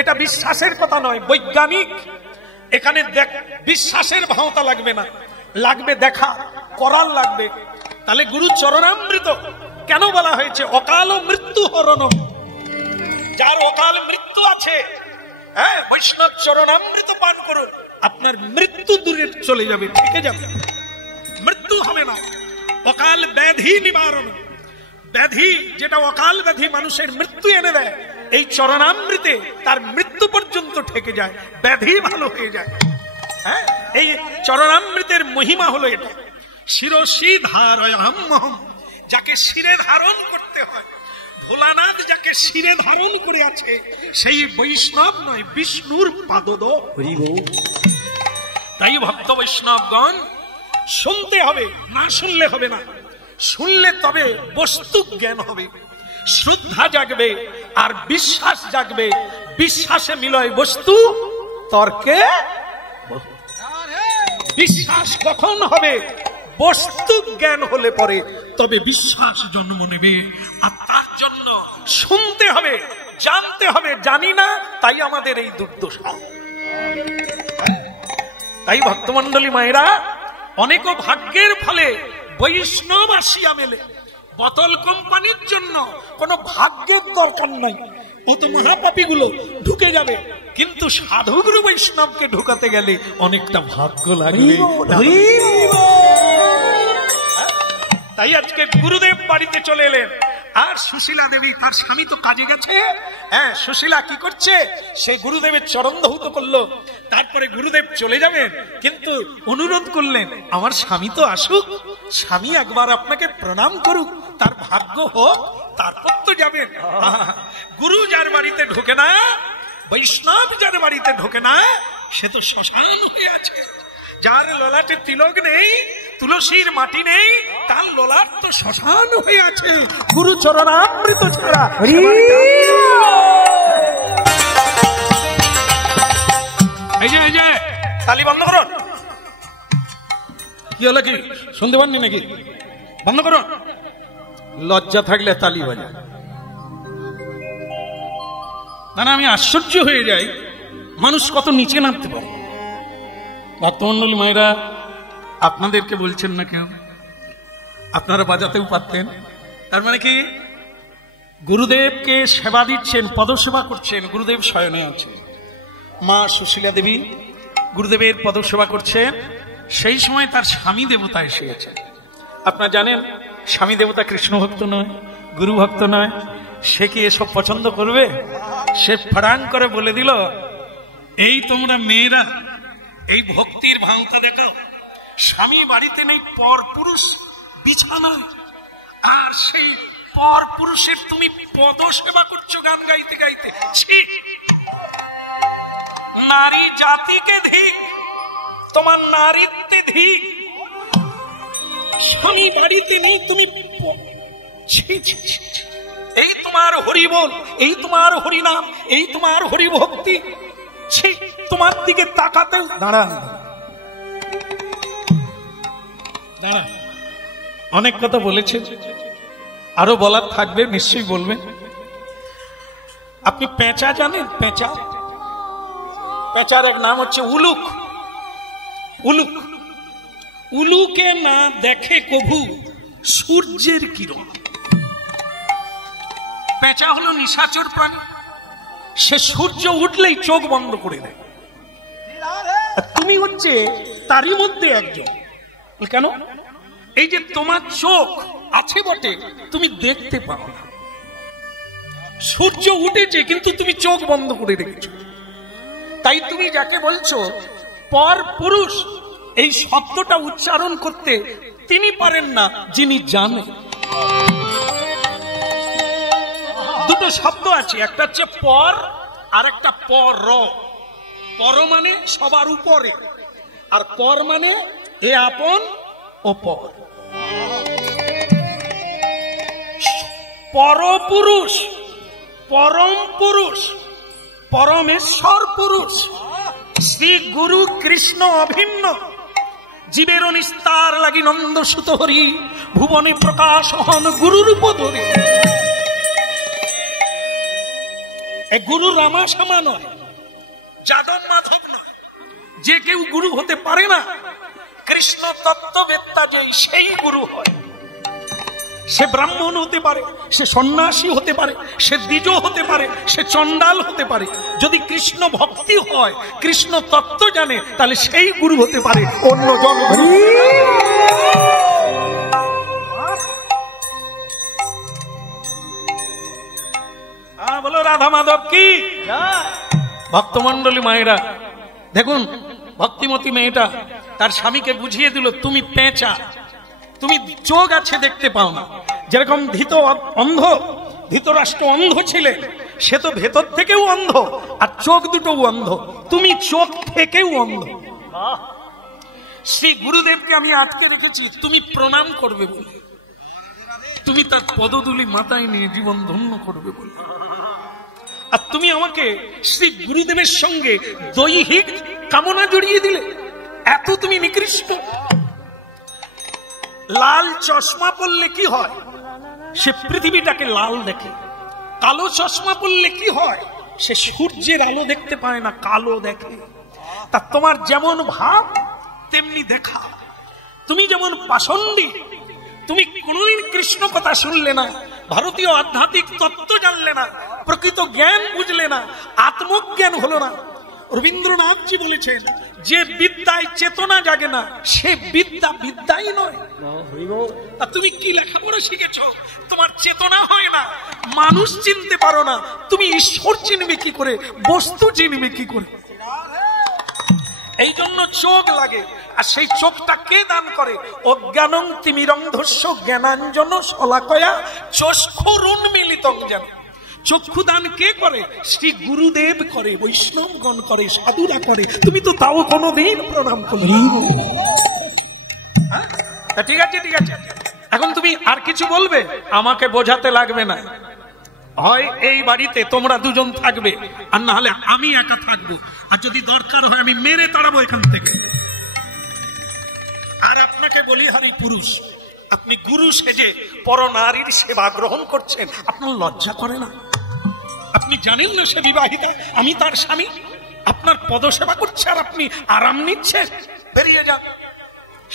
এটা বিশ্বাসের কথা নয়, বৈজ্ঞানিক। এখানে বিশ্বাসের ভাওতা লাগবে না, লাগবে দেখা করার লাগবে। তাহলে গুরু চরণামৃত কেন বলা হয়েছে? অকাল মৃত্যু হরণম, যার অকাল মৃত্যু আছে, হ্যাঁ বৈষ্ণব চরণামৃত পান করুন, আপনার মৃত্যু দূরে চলে যাবে, থেকে যাবে, মৃত্যু হবে না। অকাল ব্যাধি নিবারণ, ব্যাধি যেটা অকাল ব্যাধি মানুষের মৃত্যু এনে দেয়, এই চরণামৃতে তার মৃত্যু পর্যন্ত ঠেকে যায়, ব্যাধি ভালো হয়ে যায়। হ্যাঁ, এই চরণামৃতের মহিমা হলো এটা। শিরসি ধারয়াম্যহম, যাকে শিরে ধারণ করতে হয়, ভোলানাথ যাকে শিরে ধারণ করে আছে, সেই বৈষ্ণব নয়, বিষ্ণুর পাদদ। তাই ভক্ত বৈষ্ণবগণ শুনতে হবে, না শুনলে হবে না, শুনলে তবে বস্তু জ্ঞান হবে, শ্রদ্ধা জাগবে আর বিশ্বাস জাগবে, বিশ্বাসে মিলয় বস্তু, তর্কে বিশ্বাস কখন হবে? বস্তু জ্ঞান হলে পরে তবে বিশ্বাস জন্ম নেবে। আর তার জন্য শুনতে হবে, জানতে হবে। জানি না, তাই আমাদের এই দুর্দশা। তাই ভক্তমন্ডলী মায়েরা, অনেক ভাগ্যের ফলে বৈষ্ণব আসিয়া মেলে। বোতল কোম্পানির জন্য কোনো ভাগ্যের দরকার নাই, অত মহাপাপী গুলো ঢুকে যাবে, কিন্তু সাধুগুরু বৈষ্ণবকে ঢুকাতে গেলে অনেকটা ভাগ্য লাগবে। তাই আজকে গুরুদেব বাড়িতে চলে এলেন, আর সুশীলা দেবী, তার স্বামী তো কাজে গেছে। হ্যাঁ, সুশীলা কি করছে, সে গুরুদেবের চরণ ধৌত করলো। তারপরে গুরুদেব চলে যাবেন, কিন্তু অনুরোধ করলেন আমার স্বামী তো আসুক, স্বামী একবার আপনাকে প্রণাম করুক, তার ভাগ্য হোক, তারপর তো যাবেন। গুরু যার বাড়িতে ঢোকে না, বৈষ্ণব যার বাড়িতে ঢোকে না, সে তো শ্মশান হয়ে আছে। যার ললাটে তিলক নেই, তুলসীর মাটি নেই, তার ললাট তো শ্মশান হয়ে আছে গুরু চরণামৃত ছাড়া। এই যে তালি বন্ধ করুন। কি হলো, কি শুনতে পাননি নাকি? বন্ধ করুন। লজ্জা থাকলে তালি বাজা না। আমি আশ্চর্য হয়ে যাই, মানুষ কত নিচে নামতে পারে। ভক্তমন্ডলী মায়েরা, আপনাদেরকে বলছেন না কেউ, আপনারা বাজাতেও পারতেন। তার মানে কি, গুরুদেবকে সেবা দিচ্ছেন, পদসেবা করছেন, গুরুদেব শয়নে আছেন। মা সুশীলা দেবী গুরুদেবের পদসেবা করছেন, সেই সময় তার স্বামী দেবতা এসে গেছে। আপনারা জানেন, স্বামী দেবতা কৃষ্ণ ভক্ত নয়, গুরু ভক্ত নয়। সে কি এসব পছন্দ করবে? সে ফাড়াং করে বলে দিল, এই তোমরা মেয়েরা এই ভক্তির ভাঙতা দেখাও, স্বামী বাড়িতে নেই, পর পুরুষ বিছানা, আর সেই পর পুরুষের তুমি পদ সেবা করছো গান গাইতে গাইতে। নারী জাতিকে ধিক, তোমার নারীত্বে ধিক। স্বামী বাড়িতে নেই, তুমি এই তোমার হরি বল, এই তোমার হরিনাম, এই তোমার হরি ভক্তি, তোমার দিকে তাকাতে দাঁড়ান। অনেক কথা বলেছে, আরো বলার থাকবে, নিশ্চয়ই বলবেন। আপনি পেঁচা জানেন? পেঁচা, পেঁচার এক নাম হচ্ছে উলুক। উলুক, উলুকে না দেখে কভু সূর্যের কিরণ। পেঁচা হলো নিশাচর প্রাণী, সে সূর্য উঠলেই চোখ বন্ধ করে দেয়। তুমি হচ্ছে তারই মধ্যে একজন। কেন? এই যে তোমার চোখ আছে বটে, তুমি দেখতে পাও না। সূর্য উঠেছে কিন্তু তুমি চোখ বন্ধ করে রেখেছ। তাই তুমি যাকে বলছো পর পুরুষ, এই শব্দটা উচ্চারণ করতে তিনি পারেন না, যিনি জানেন। দুটো শব্দ আছে, একটা হচ্ছে পর আর একটা পর। পর মানে সবার উপরে, আর পর মানে এ আপন ও পর। পরপুরুষ, পরম পুরুষ, পরমেশ্বর পুরুষ শ্রী গুরু কৃষ্ণ অভিন্ন। জীবের নিস্তার লাগি নন্দ সুত হরি, ভুবনে প্রকাশ হন গুরু রূপ ধরি। গুরু রামা শ্যামা নয়, যাদব মাধব নয়, যে কেউ গুরু হতে পারে না। কৃষ্ণ তত্ত্ববেত্তা যেই, সেই গুরু হয়। সে ব্রাহ্মণ হতে পারে, সে সন্ন্যাসী হতে পারে, সে দ্বিজ হতে পারে, সে চণ্ডাল হতে পারে। যদি কৃষ্ণ ভক্তি হয়, কৃষ্ণ তত্ত্ব জানে, তাহলে সেই গুরু হতে পারে। অন্য জন বলো রাধা মাধব কি। ভক্তমন্ডলী মায়েরা দেখুন, ভক্তিমতী মেয়েটা তার স্বামীকে বুঝিয়ে দিল, তুমি পেঁচা, তুমি চোখ আছে দেখতে পাও না। যেরকম অন্ধ, ধৃতরাষ্ট্র অন্ধ ছিলেন, সে তো ভেতর থেকেও অন্ধ, আর চোখ দুটোও অন্ধ, তুমি চোখ থেকেও অন্ধ। শ্রী গুরুদেবকে আমি আটকে রেখেছি তুমি প্রণাম করবে বলে, তুমি তার পদধূলি মাথায় নিয়ে জীবন ধন্য করবে বলে। আর তুমি আমাকে শ্রী গুরুদেবের সঙ্গে দৈহিক কামনা জড়িয়ে দিলে। এত তুমি নিকৃষ্ট। লাল চশমা পরলে কি হয়? সে পৃথিবীটাকে লাল দেখে। কালো চশমা পরলে কি হয়? সে সূর্যের আলো দেখতে পায় না, কালো দেখে। তা তোমার যেমন ভাব তেমনি দেখা। তুমি যেমন পাষণ্ডী, তুমি কোনদিন কৃষ্ণ কথা শুনলে না, ভারতীয় আধ্যাত্মিক তত্ত্ব জানলে না, প্রকৃত জ্ঞান বুঝলে না, আত্মজ্ঞান হলো না। রবীন্দ্রনাথজি বলেছেন, যে বিদ্যায় চেতনা জাগে না সে বিদ্যা বিদ্যাই নয়। আর তুমি কি লেখাপড়া শিখেছ, তোমার চেতনা হয় না, মানুষ চিনতে পারো না, তুমি ঈশ্বর চিনবে কি করে, বস্তু চিনবে কি করে? এই জন্য চোখ লাগে। আর সেই চোখটা কে দান করে? অজ্ঞানং তিমিরন্ধস্য জ্ঞানাঞ্জন শলাকয়া চক্ষুরুন্মীলিতং যেন। চক্ষু দান কে করে? শ্রী গুরুদেব করে, বৈষ্ণবগণ করে, সাধুরা করে। তুমি তো তাও কোনোদিন প্রণাম করলে। ঠিক আছে, ঠিক আছে, এখন তুমি আর কিছু বলবে, আমাকে বোঝাতে লাগবে না। হয় এই বাড়িতে তোমরা দুজন থাকবে, আর না হলে আমি একা থাকবো। আর যদি দরকার হয় আমি মেরে তাড়াবো এখান থেকে। আর আপনাকে বলি, হারি পুরুষ, আপনি গুরু সেজে পরনারীর সেবা গ্রহণ করছেন, আপনার লজ্জা করে না? আপনি জানেন না সে বিবাহিতা, আমি তার স্বামী, আপনার পদসেবা করছে আর আপনি আরাম নিচ্ছেন? বেরিয়ে যান।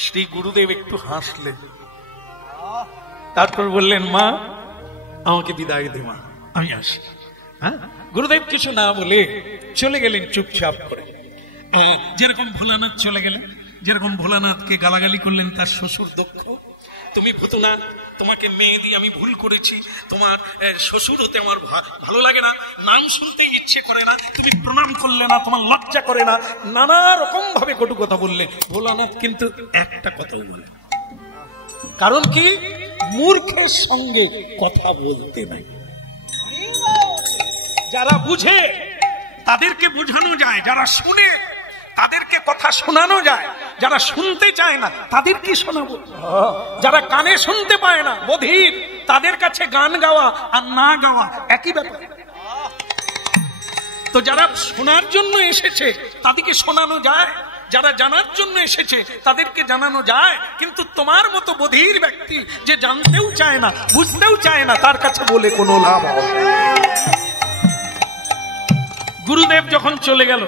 শ্রী গুরুদেব একটু হাসলেন, তারপর বললেন, মা আমাকে বিদায় দে, মা আমি আসি। হ্যাঁ, গুরুদেব কিছু না বলে চলে গেলেন চুপচাপ করে। যেরকম ভোলানাথ চলে গেলেন, যেরকম ভোলানাথকে গালাগালি করলেন তার শ্বশুর দক্ষ, তুমি ভুতুনা, তোমাকে মেয়ে দিয়ে আমি ভুল করেছি, তোমার শ্বশুর হতে আমার ভালো লাগে না, নাম শুনতেই ইচ্ছে করে না, তুমি প্রণাম করলে না, তোমার লজ্জা করে না, নানা রকম ভাবে কটু কথা বললে। ভোলানাথ কিন্তু একটা কথাও বলে, কারণ কি? মূর্খের সঙ্গে কথা বলতে নাই। যারা বুঝে তাদেরকে বোঝানো যায়, যারা শুনে তাদেরকে কথা শোনানো যায়, যারা শুনতে চায় না তাদের কি শোনাবো? যারা কানে শুনতে পায় না, বধির, তাদের কাছে গান গাওয়া আর না গাওয়া একই ব্যাপার। তো যারা শোনার জন্য এসেছে তাদেরকে শোনানো যায়, যারা জানার জন্য এসেছে তাদেরকে জানানো যায়। কিন্তু তোমার মতো বধির ব্যক্তি যে জানতেও চায় না, বুঝতেও চায় না, তার কাছে বলে কোনো লাভ হবে না। গুরুদেব যখন চলে গেল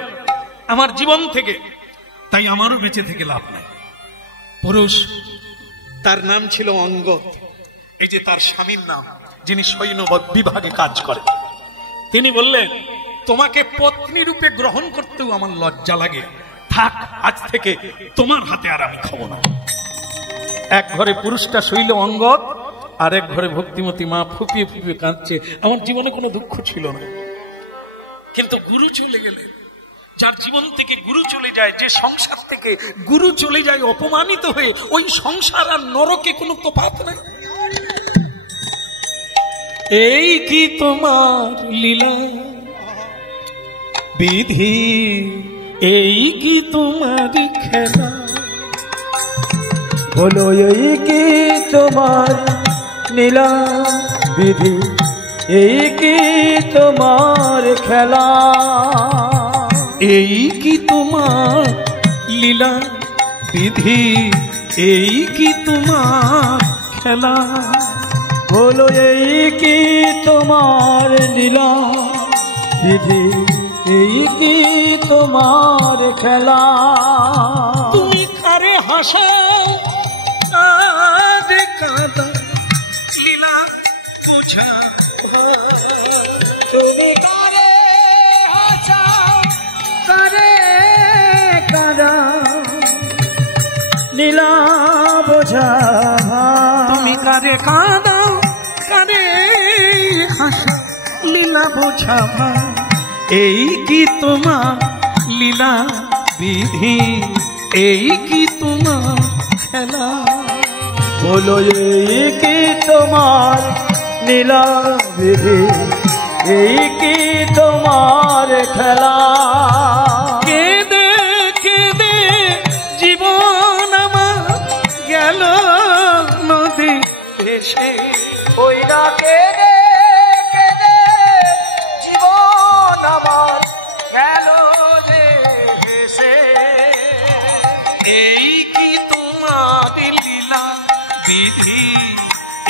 আমার জীবন থেকে, তাই আমারও বেঁচে থেকে লাভ নাই। পুরুষ, তার নাম ছিল অঙ্গদ, এই যে তার স্বামীর নাম, যিনি সৈন্য বিভাগে কাজ করে। তিনি বললেন, তোমাকে পত্নী রূপে গ্রহণ করতেও আমার লজ্জা লাগে, থাক আজ থেকে তোমার হাতে আর আমি খাবো না। এক ঘরে পুরুষটা শৈল অঙ্গদ, আর এক ঘরে ভক্তিমতী মা ফুপিয়ে ফুপিয়ে কাঁদছে। আমার জীবনে কোনো দুঃখ ছিল না, কিন্তু গুরু চলে গেলেন। যার জীবন থেকে গুরু চলে যায়, যে সংসার থেকে গুরু চলে যায় অপমানিত হয়ে, ওই সংসার আর নরকে কোনো তফাৎ নাই। এই কি তোমার লীলা বিধি, এই কি তোমার খেলা, বলো এই কি তোমার লীলা বিধি, এই কি তোমার খেলা, এই কি তোমার লীলা বিধি, এই কি তোমার খেলা, বলো এই কি তোমার লীলা বিধি, এই কি তোমার খেলা। তুমি কারে হাসা কারে কাঁদা, লীলা বোঝা, তুমি কারে হাসা কারে কাঁদা, লীলা বোঝা, তুমি কারে কাঁদা কারে হাসা, লীলা বোঝা, এই কি তোমার লীলা বিধি, এই কি তোমার খেলা, বলো এই কি তোমার লীলা বিধি, এই কি তোমার খেলা। কেঁদে কেঁদে জীবন আমার গেল নদী ভেসে, ওই না কেঁদে কেঁদে জীবন আমার গেল যে ভেসে, এই কি তোমার লীলা বিধি,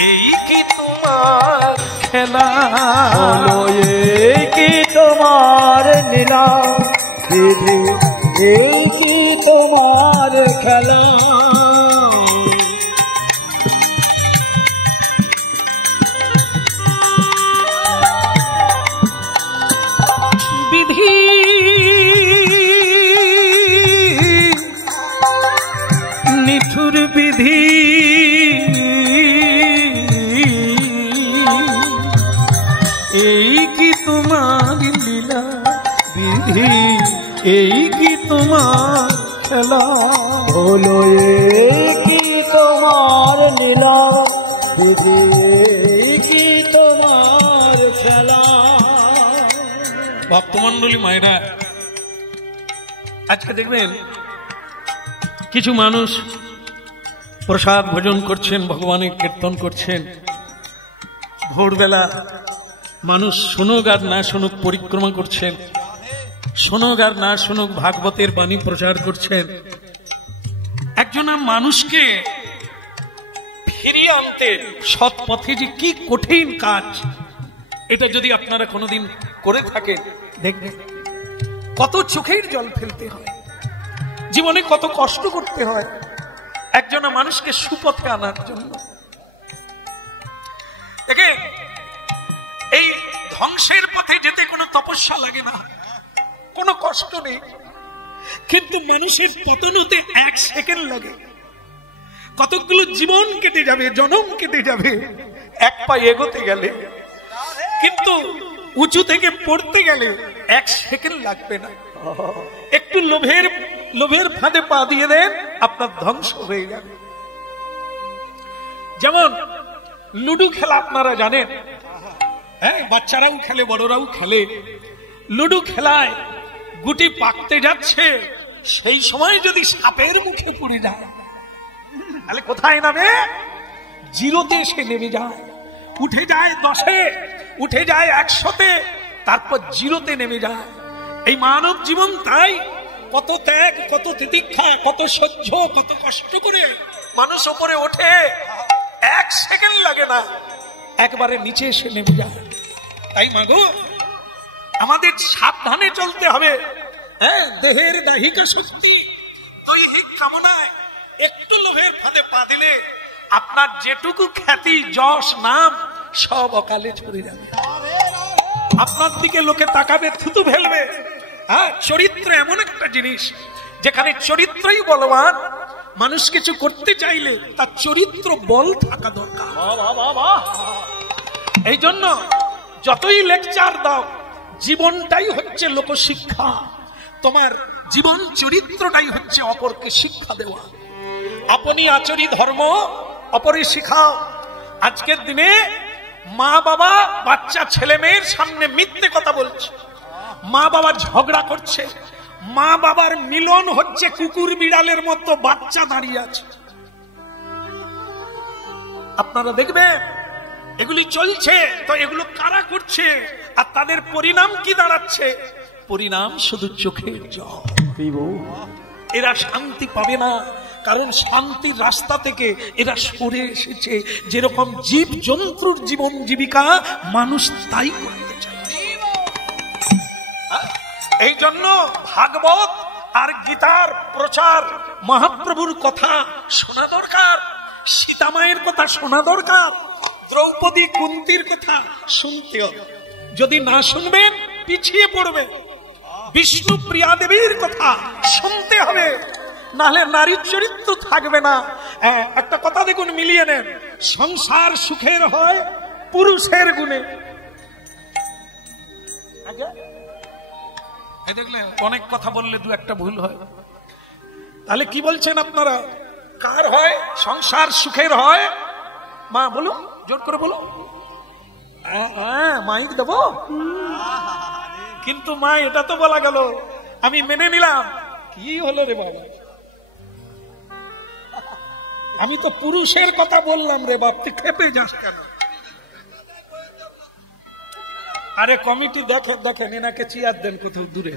এই কি তোমার খেলা, বলো এই কি তোমার লীলা বিধি, এই কি তোমার খেলা। বিধি নিঠুর বিধি, এই কি তোমার লীলা বিধি, এই কি তোমার খেলা। বলো এই কি তোমার লীলা বিধি, এই কি তোমার খেলা। ভক্তমন্ডলী মায়েরা, আজকে দেখবেন কিছু মানুষ প্রসাদ ভোজন করছেন, ভগবানের কীর্তন করছেন, ভোরবেলা মানুষ শুনুক আর না শুনুক পরিক্রমা করছেন, শুনুক আর না শুনুক ভাগবতের বাণী প্রচার করছেন। একজন মানুষকে ফিরিয়ে আনতে সৎ পথে যে কি কঠিন কাজ, এটা যদি আপনারা কোনোদিন করে থাকেন দেখবেন কত চোখের জল ফেলতে হয়, জীবনে কত কষ্ট করতে হয় একজন মানুষকে সুপথে আনার জন্য। দেখে এই ধ্বংসের পথে যেতে কোনো তপস্যা লাগে না, কোনো কষ্ট নেই, কিন্তু মানুষের পতন হতে 1 সেকেন্ড লাগে। কতগুলো জীবন কেটে যাবে, জনম কেটে যাবে এক পা এগোতে গেলে, কিন্তু উঁচু থেকে পড়তে গেলে 1 সেকেন্ড লাগবে না। একটু লোভের ফাঁদে পা দিয়ে দেন, আপনার ধ্বংস হয়ে যাবে। যেমন লুডু খেলা আপনারা জানেন, হ্যাঁ, বাচ্চারাও খেলে, বড়রাও খেলে। লুডু খেলায় গুটি পাকতে যাচ্ছে, সেই সময় যদি সাপের মুখে পড়ে যায় তাহলে কোথায় নামে? 0-তে সে নেমে যায়, উঠে যায় 10-এ, উঠে যায় 100-তে, তারপর 0-তে নেমে যায়। এই মানব জীবন তাই কত ত্যাগ, কত তিতিক্ষা, কত সহ্য, কত কষ্ট করে মানুষ ওপরে ওঠে। 1 সেকেন্ড লাগে না, একবারে নিচে এসে নেমে যায়। তাই মাগো, আমাদের সাবধানে চলতে হবে। হ্যাঁ, দেহের দাহিকা শক্তি, দৈহিক কামনায় একটু লোভের ফাঁদে পা দিলে আপনার যেটুকু খ্যাতি, যশ, নাম সব অকালে ঝরে যাবে। আপনার দিকে লোকে তাকাবে, থুতু ফেলবে। হ্যাঁ, চরিত্র এমন একটা জিনিস যেখানে চরিত্রই বলবান। মানুষ কিছু করতে চাইলে তার চরিত্র বল থাকা দরকার। এই জন্য যতই লেকচার দাও, জীবনটাই হচ্ছে লোকশিক্ষা। তোমার জীবন চরিত্রটাই হচ্ছে অপরকে শিক্ষা দেওয়া। আপনি আচরি ধর্ম, অপরে শিখাও। আজকের দিনে মা বাবা বাচ্চা ছেলে মেয়ের সামনে মিথ্যে কথা বলছে, মা বাবা ঝগড়া করছে, মা বাবার মিলন হচ্ছে কুকুর বিড়ালের মতো, বাচ্চা দাঁড়িয়ে আছে। আপনারা দেখবেন এগুলি চলছে, তো এগুলো কারা করছে আর তাদের পরিণাম কি দাঁড়াচ্ছে? পরিণাম শুধু চোখের জল। এরা শান্তি পাবে না, কারণ শান্তির রাস্তা থেকে এরা সরে এসেছে। যেরকম জীব জন্তুর জীবন জীবিকা, মানুষ তাই করতে চায়। এই জন্য ভাগবত আর গীতার প্রচার, মহাপ্রভুর কথা শোনা দরকার, সীতামায়ের কথা শোনা দরকার, দ্রৌপদী কুন্তির কথা শুনতে হবে। যদি না শুনবেন পিছিয়ে পড়বে। বিষ্ণু প্রিয়া দেবীর কথা শুনতে হবে, নাহলে নারীর চরিত্র থাকবে না। একটা কথা দেখুন, মিলিয়ে নেন। সংসার সুখের হয় পুরুষের গুণে। দেখলেন, অনেক কথা বললে 2-1টা ভুল হয়। তাহলে কি বলছেন আপনারা? কার হয়? সংসার সুখের হয়। মা বলো, জোর করে বলো। মাইক দেবো, কিন্তু মা এটা তো বলা গেল, আমি মেনে নিলাম। কি হলো রে বাবা, আমি তো পুরুষের কথা বললাম রে বাপ, তুই খেপে যাস কেন? আরে কমিটি দেখেন, এনাকে চেয়ার দেন কোথাও দূরে।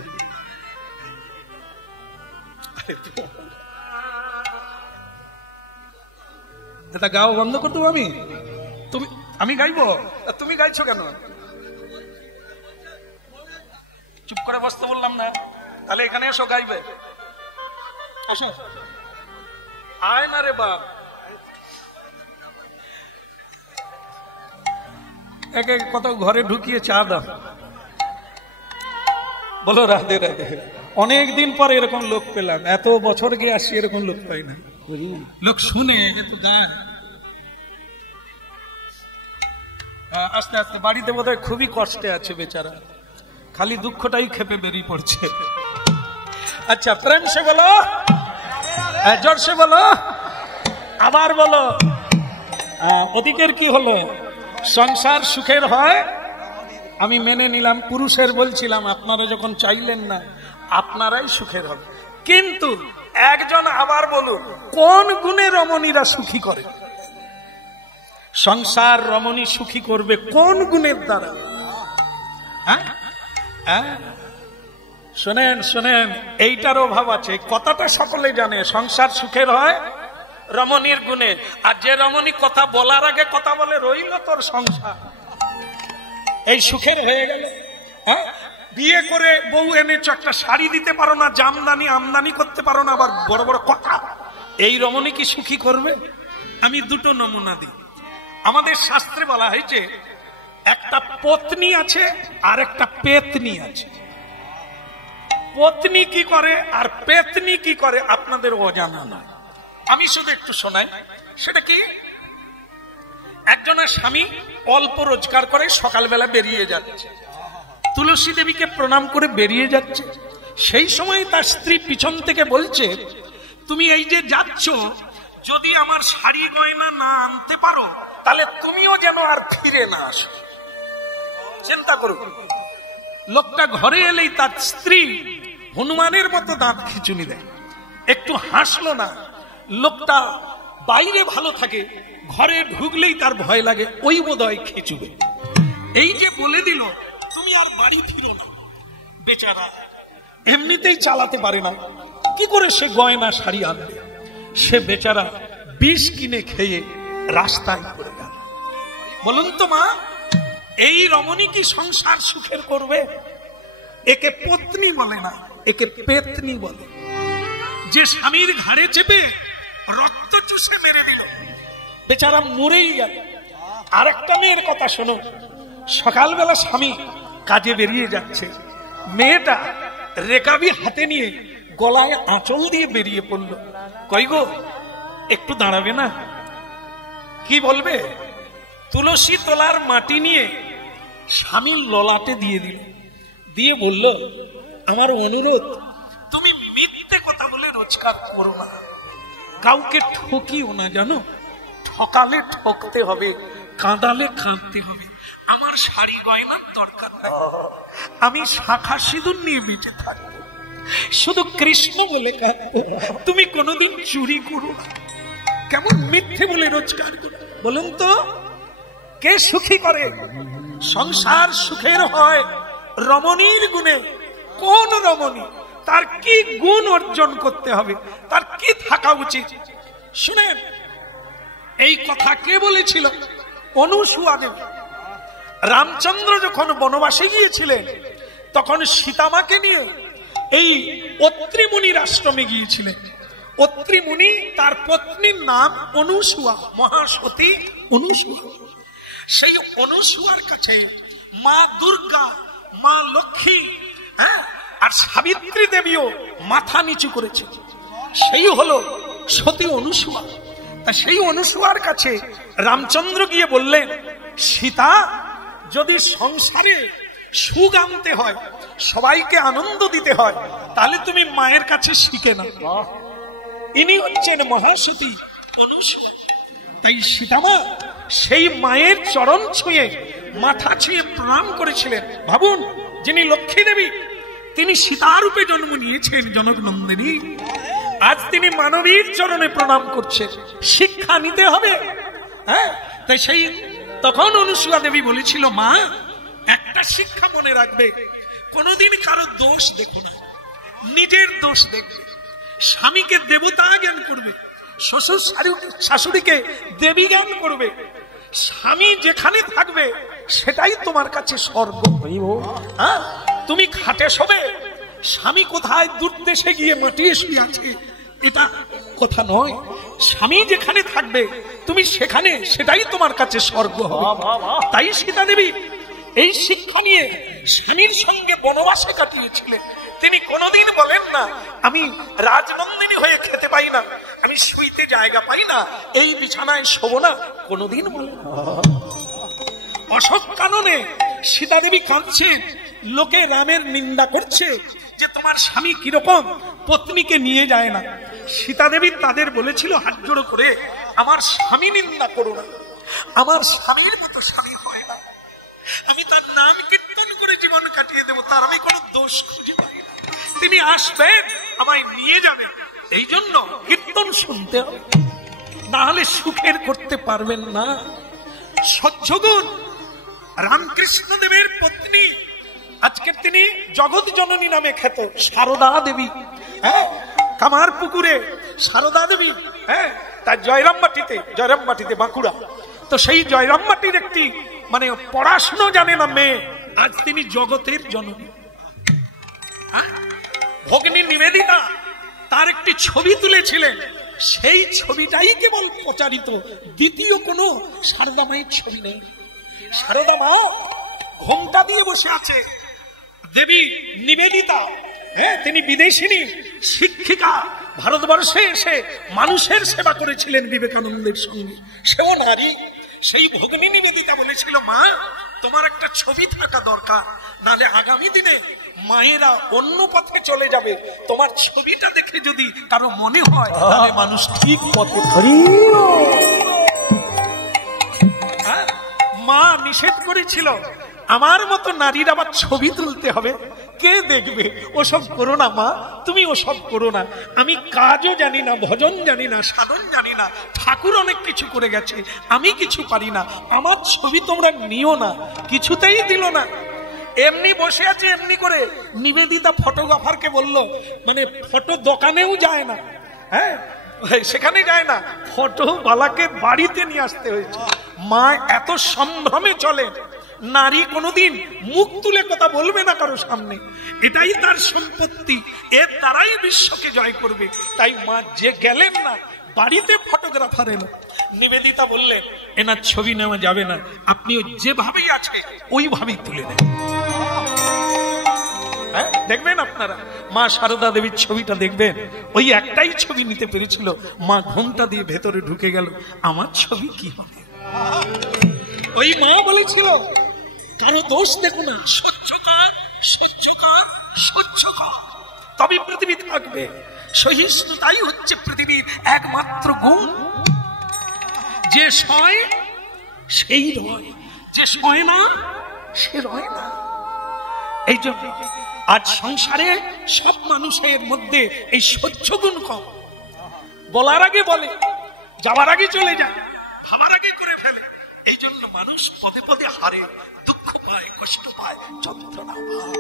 এটা গাওয়া বন্ধ করে দেবো আমি? আমি গাইবো, তুমি গাইছো কেন? চুপ করে বসতে বললাম না? তাহলে এখানে এসো, গাইবে। আয় না রে বাপ, এক এক কত ঘরে ঢুকিয়ে চা দাও, বলো রাধে রাধে। অনেকদিন পরে এরকম লোক পেলাম, এত বছর গিয়ে আসছি এরকম লোক পাই না। লোক শুনে তো গায়। আস্তে আস্তে বাড়িতে বোধহয় খুবই কষ্টে আছে বেচারা, খালি দুঃখটাই খেপে বেরিয়ে পড়ছে। আচ্ছা, প্রেম সে বলো, জোর সে বলো, আবার বলো। ওদিকের কি হলো? সংসার সুখের হয়, আমি মেনে নিলাম। পুরুষের বলছিলাম, আপনারা যখন চাইলেন না, আপনারাই সুখের হবে। কিন্তু একজন আবার বলুন, কোন গুণে রমণীরা সুখী করে? সংসার রমণী সুখী করবে কোন গুণের দ্বারা? শোনেন শোনেন, এইটার অভাব আছে। কথাটা সকলে জানে, সংসার সুখের হয় রমণীর গুণে। আর যে রমণী কথা বলার আগে কথা বলে, রইল তোর সংসার, এই সুখের হয়ে গেল। বিয়ে করে বউ এনেছ, একটা শাড়ি দিতে পারো না, জামদানি আমদানি করতে পারো না, আবার বড় বড় কথা, এই রমণী কি সুখী করবে? আমি দুটো নমুনা দিই। আমাদের শাস্ত্রে বলা হয়েছে একটা পত্নী আছে আর একটা পেতনি আছে। পত্নী কি করে আর পেতনি কি করে আপনাদের অজানা না। আমি শুধু একটু শোনাই। সেটা কি? একজনের স্বামী অল্প রোজগার করে, সকালবেলা বেরিয়ে যাচ্ছে, তুলসী দেবীকে প্রণাম করে বেরিয়ে যাচ্ছে। সেই সময় তার স্ত্রী পিছন থেকে বলছে, তুমি এই যে যাচ্ছ, যদি আমার শাড়ি গয়না না আনতে পারো, তাহলে তুমিও যেন আর ফিরে না আসো। চিন্তা করুন, লোকটা ঘরে এলেই তার স্ত্রী হনুমানের মতো দাঁত খিচুনি দেয়, একটু হাসলো না। লোকটা বাইরে ভালো থাকে, ঘরে ঢুকলেই তার ভয় লাগে, ওই বোধহয় খেচুবে। এই যে বলে দিল তুমি আর বাড়ি ফিরো না, বেচারা এমনিতেই চালাতে পারে না, কি করে সে গয়না শাড়ি আনবে? সে বেচারা বিষ কিনে খেয়ে রাস্তায় পড়ে গেল। বলুন তো মা, এই রমণী কি সংসার সুখের করবে? একে পত্নী বলে না, একে পেতনি বলে। যে স্বামীর ঘাড়ে চেপে রক্ত চুষে মেরে দিল, বেচারা মরেই গেল। আর একটা মেয়ের কথা শোনো। সকালবেলা স্বামী কাজে বেরিয়ে যাচ্ছে, মেয়েটা রেকাবি হাতে নিয়ে গলায় আঁচল দিয়ে বেরিয়ে পড়লো। কই গো, একটু দাঁড়াবে না? কি বলবে? তুলসী তলার মাটি নিয়ে স্বামীর ললাটে দিয়ে দিল, দিয়ে বলল, আমার অনুরোধ, তুমি মিথ্যে কথা বলে রোজগার করো না, কাউকে ঠকিও না, জানো? ঠকালে ঠকতে হবে, কাঁদালে কাঁদতে হবে। আমার শাড়ি গয়নার দরকার নাই, আমি শাখা সিঁদুর নিয়ে বেঁচে থাকবো, শুধু কৃষ্ণ বলে কাঁদবো। তুমি কোনোদিন চুরি করো না। কেমন মিথ্যে বলে রোজগার করো? বলুন তো, কে সুখী করে? সংসার সুখের হয় রমণীর গুণে। কোন রমণী? তার কি গুণ অর্জন করতে হবে, তার কি থাকা উচিত? শুনেন, এই কথা কে বলেছিল? অনুসুয়া দেবী। রামচন্দ্র যখন বনবাসে গিয়েছিলেন, তখন সীতামাকে নিয়ে এই অত্রি মুনির আশ্রমে গিয়েছিলেন। অত্রি মুনি, তার পত্নীর নাম অনুসুয়া, মহাসতী অনুসুয়া। সেই অনুসুয়ার কাছে মা দুর্গা, মা লক্ষ্মী, আর সাবিত্রী দেবীও মাথা নিচু করেছে। সেই হলো সতী অনুসুয়া। তা সেই অনুসুয়ার কাছে রামচন্দ্র গিয়ে বললেন, সীতা, যদি সংসারে সুখ আনতে হয়, সবাইকে আনন্দ দিতে হয়, তাহলে তুমি মায়ের কাছে শিখে নাও। ইনি হচ্ছেন মহাসতী অনুসুয়া। তাই সীতামা সেই মায়ের চরণ ছুঁয়ে, মাথা ছুঁয়ে প্রণাম করেছিলেন। ভাবুন, যিনি লক্ষ্মী দেবী, তিনি সীতারূপে জন্ম নিয়েছেন জনক নন্দিনী, আজ তিনি মানবীর চরণে প্রণাম করছেন। শিক্ষা নিতে হবে। তাই সেই তখন অনুসুয়া দেবী বলেছিল, মা, একটা শিক্ষা মনে রাখবে, কোনোদিন কারো দোষ দেখো না, নিজের দোষ দেখবে। স্বামীকে দেবতা জ্ঞান করবে, শ্বশুর শাশুড়িকে দেবী জ্ঞান করবে। স্বামী যেখানে থাকবে সেটাই তোমার কাছে স্বর্গ। তুমি খাটে শোবে, স্বামী কোথায় দূর দেশে গিয়ে মাটিয়ে শুয়ে আছে, এটা কথা নয়। স্বামী যেখানে থাকবে তুমি সেখানে, সেটাই তোমার কাছে স্বর্গ হবে। তাই সীতা দেবী এই শিক্ষা পরীক্ষা নিয়ে স্বামীর সঙ্গে বনবাসে কাটিয়েছিলেন, তিনি কোনোদিন বলেন না আমি রাজনন্দিনী হয়ে খেতে পাই না, আমি শুইতে জায়গা পাই না, এই বিছানায় শোবো না, কোনোদিন বলেন না। অসৎ কারণে সীতা দেবী কাঁদছেন, লোকে রামের নিন্দা করছে যে তোমার স্বামী কিরকম, পত্নীকে নিয়ে যায় না। সীতা দেবী তাদের বলেছিল হাত জোড়ো করে, আমার স্বামী নিন্দা করো না, আমার স্বামীর মতো স্বামী হয় না, আমি তার নাম কীর্তন করে জীবন কাটিয়ে দেবো, তার আমি কোনো দোষ খুঁজে পাই না, তিনি আসবেন আমায় নিয়ে যাবেন, এই জন্য কীর্তন শুনতে হবে, না হলে সুখের করতে পারবেন না। সহ্যগুণ রামকৃষ্ণ দেবের পত্নী, আজকে তিনি জগৎ জননী নামে খ্যাত সারদা দেবী। হ্যাঁ, কামার পুকুরে সারদা দেবী, হ্যাঁ, তার জয়রামবাটিতে বাঁকুড়া, তো সেই জয়রামবাটির একটি মানে পড়াশুনো জানে না মেয়ে, আজ তিনি জগতের জননী। ভগিনী নিবেদিতা তার একটি ছবি তুলেছিলেন, সেই ছবিটাই কেবল প্রচারিত, দ্বিতীয় কোনো সারদা মায়ের ছবি নেই। সারদা মা ঘোমটা দিয়ে বসে আছে, দেবী নিবেদিতা, হ্যাঁ, তিনি বিদেশিনী শিক্ষিকা, ভারতবর্ষে এসে মানুষের সেবা করেছিলেন বিবেকানন্দের সঙ্গে, সেও নারী। সেই ভগিনী নিবেদিতা বলেছিল, মা তোমার একটা ছবি থাকা দরকার, নালে আগামী দিনে মায়েরা অন্য পথে চলে যাবে, তোমার ছবিটা দেখে যদি কারো মনে হয় তাহলে মানুষ ঠিক পথে। মা নিষেধ করেছিল, আমার মতো নারীর আবার ছবি তুলতে হবে, কে দেখবে, ওসব করো না মা, তুমি ওসব করো না, আমি কাজও জানি না, ভজন জানি না, সাধন জানি না, ঠাকুর অনেক কিছু করে গেছে, আমি কিছু পারি না, আমার ছবি তোমরা নিও না, কিছুতেই দিল না। এমনি বসে আছে, এমনি করে নিবেদিতা ফটোগ্রাফারকে বলল, মানে ফটো দোকানেও যায় না, হ্যাঁ সেখানে যায় না, ফটোওয়ালাকে বাড়িতে নিয়ে আসতে হয়েছে। মা এত সম্ভ্রমে চলে, নারী কোনোদিন মুখ তুলে কথা বলবে না কারো সামনে, এটাই তার সম্পত্তি, এর দ্বারাই বিশ্বকে জয় করবে। তাই মা যে গেলেন না, বাড়িতে ফটোগ্রাফার এলো, নিবেদিতা বললেন এনার ছবি নেওয়া যাবে না, আপনি যেভাবেই আছে ওইভাবেই তুলে নেন। হ্যাঁ, দেখবেন আপনারা মা সারদা দেবীর ছবিটা দেখবেন, ওই একটাই ছবি নিতে পেরেছিল, মা ঘোমটা দিয়ে ভেতরে ঢুকে গেল, আমার ছবি কি হবে। ওই মা বলেছিল কারো দোষ দেখো না, সহ্য কর, তবে পৃথিবী থাকবে। সহিষ্ণুতাই হচ্ছে পৃথিবীর একমাত্র গুণ, যে সয় সেই রয়, যে সয় না সে রয় না। এই জন্য আজ সংসারে সব মানুষের মধ্যে এই সহ্য গুণ কম, বলার আগে বলে, যাওয়ার আগে চলে যায়, খাবার আগে করে ফেলে, এই জন্য মানুষ পদে পদে হারে, দুঃখ পায়, কষ্ট পায়, যন্ত্রণা পায়।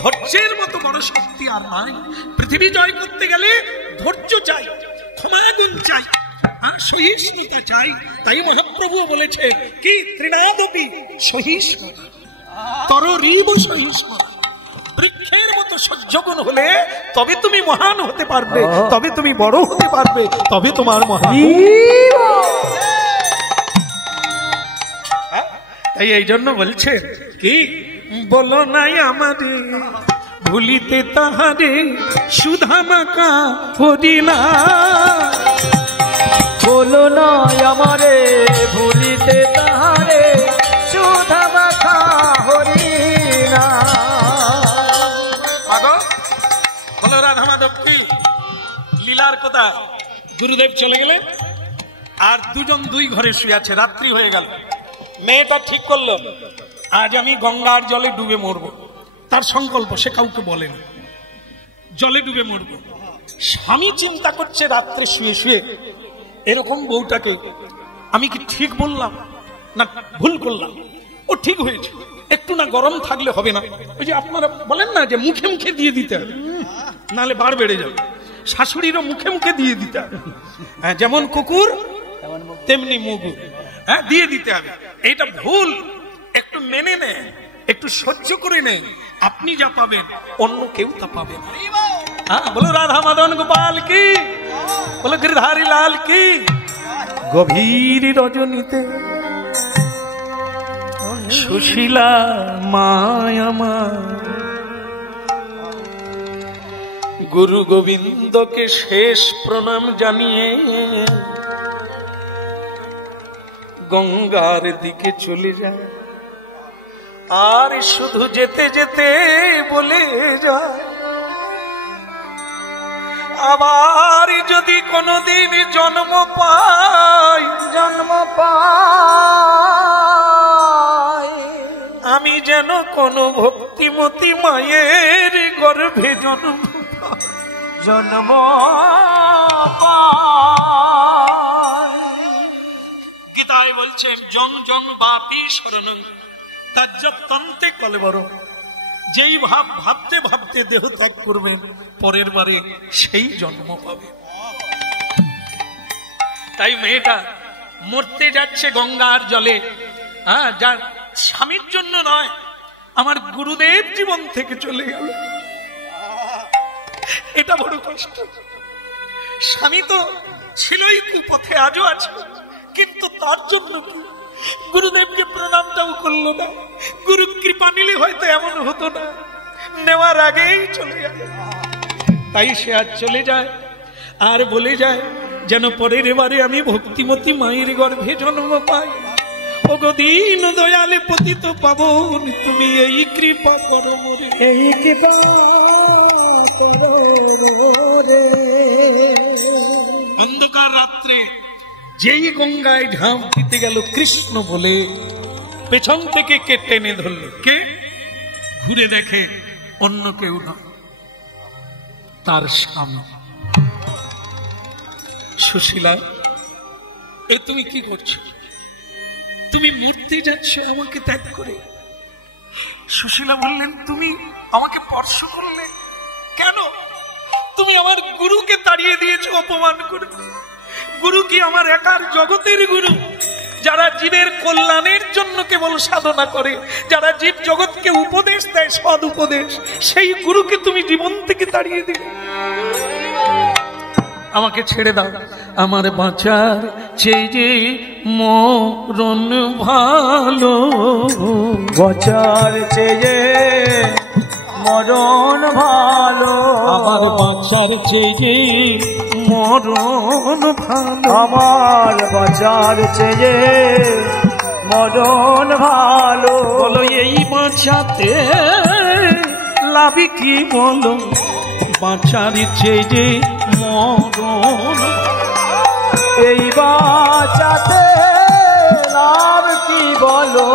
ধৈর্যের মতো বড় শক্তি আর নাই। পৃথিবী জয় করতে গেলে ধৈর্য চাই, ক্ষমাগুণ চাই, সহিষ্ণুতা চাই। তাই মহাপ্রভু বলেছে কি, তৃণাদপি সহিষ্ণুতা তররিব সহিষ্ণুতা, বৃক্ষের মতো সহ্যগুণ হলে তবে তুমি মহান হতে পারবে, তবে তুমি বড় হতে পারবে, তবে তোমার মহান। তাই এই জন্য বলছে কি, বলো নাই আমারে ভুলিতে তাহারে সুধামাকা হরিণা, বলো নাই আমারে ভুলিতে তাহারে সুধামাকা হরিণা। বলো রাধা মাধব কি লীলার কথা। গুরুদেব চলে গেলে আর দুজন দুই ঘরে শুয়ে আছে, রাত্রি হয়ে গেল। মেয়েটা ঠিক করলো আজ আমি গঙ্গার জলে ডুবে মরব, তার সংকল্প, সে কাউকে বলেন জলে ডুবে মরব। স্বামী চিন্তা করছে রাত্রে শুয়ে শুয়ে, এরকম বউটাকে আমি কি ঠিক বললাম না ভুল করলাম, ও ঠিক হয়েছে, একটু না গরম থাকলে হবে না। ওই যে আপনারা বলেন না যে মুখে মুখে দিয়ে দিতে হবে, নাহলে বার বেড়ে যাবে। শাশুড়িরও মুখে মুখে দিয়ে দিতে হবে, যেমন কুকুর তেমনি মুগু, হ্যাঁ দিয়ে দিতে হবে। এইটা ভুল, একটু মেনে নে, একটু সহ্য করে নে, আপনি যা পাবেন অন্য কেউ তা পাবে না। হ্যাঁ, বলো রাধা মদন গোপাল কি, বলো গিরধারী লাল কি। গভীর রজনীতে সুশীলা মায় আমার গুরু গোবিন্দকে শেষ প্রণাম জানিয়ে গঙ্গার দিকে চলে যায়। আর শুধু যেতে যেতে বলে যায়, আবার যদি কোনদিন জন্ম পাই আমি যেন কোন ভক্তিমতী মায়ের গর্ভে জন্ম গীতায় বলছেন জং জং বাপি শরণং তাজ্জত্যন্তে কলেবর, যেই ভাব ভাবতে ভাবতে দেহ ত্যাগ করবেন পরের বারে সেই জন্ম পাবে। তাই মেয়েটা মরতে যাচ্ছে গঙ্গার জলে, যার স্বামীর জন্য নয়, আমার গুরুদেব জীবন থেকে চলে গেল। এটা বড় কষ্ট। স্বামী তো ছিলই কুপথে, আজও আছে, কিন্তু তার জন্য কি গুরুদেবকে প্রণামটাও করলো না। গুরু কৃপা নিলে হয়তো এমন হতো না, নেওয়ার আগেই চলে গেল। তাই সে আজ চলে যায় আর বলে যায় যেন পরের এবারে আমি ভক্তিমতী মায়ের গর্ভে জন্ম পাই। ও গো দীন দয়ালে পতিত পাবন, তুমি এই কৃপা করো মোরে, এই কৃপা করো মোরে। অন্ধকার রাত্রে যেই গঙ্গায় ঝাঁপ দিতে গেল কৃষ্ণ বলে, পেছন থেকে কে টেনে ধরল, কে? ঘুরে দেখে অন্য কেউ নয়, তার স্বামী। সুশীলা, এ তুমি কি করছো? তুমি মূর্তি যাচ্ছ আমাকে ত্যাগ করে। সুশীলা বললেন, তুমি আমাকে স্পর্শ করলে কেন? তুমি আমার গুরুকে তাড়িয়ে দিয়েছো অপমান করে। গুরু কি আমার একার জগতের গুরু? যারা জীবের কল্যাণের জন্য কেবল সাধনা করে, যারা জীব জগৎকে উপদেশ দেয়, সদ উপদেশ, সেই গুরুকে তুমি জীবন থেকে তাড়িয়ে দিলে। আমাকে ছেড়ে দাও, আমার বাঁচার চেয়ে মরণ ভালো, বাঁচার চেয়ে মরণ ভালো, আমার বাঁচার চেয়ে মরণ ভালো, আমার বাঁচার চেয়ে মরণ ভালো। বলো এই বাঁচাতে লাভি কি? বলো বাঁচার চেয়ে মরণ, এই বাঁচাতে লাভ কি? বলো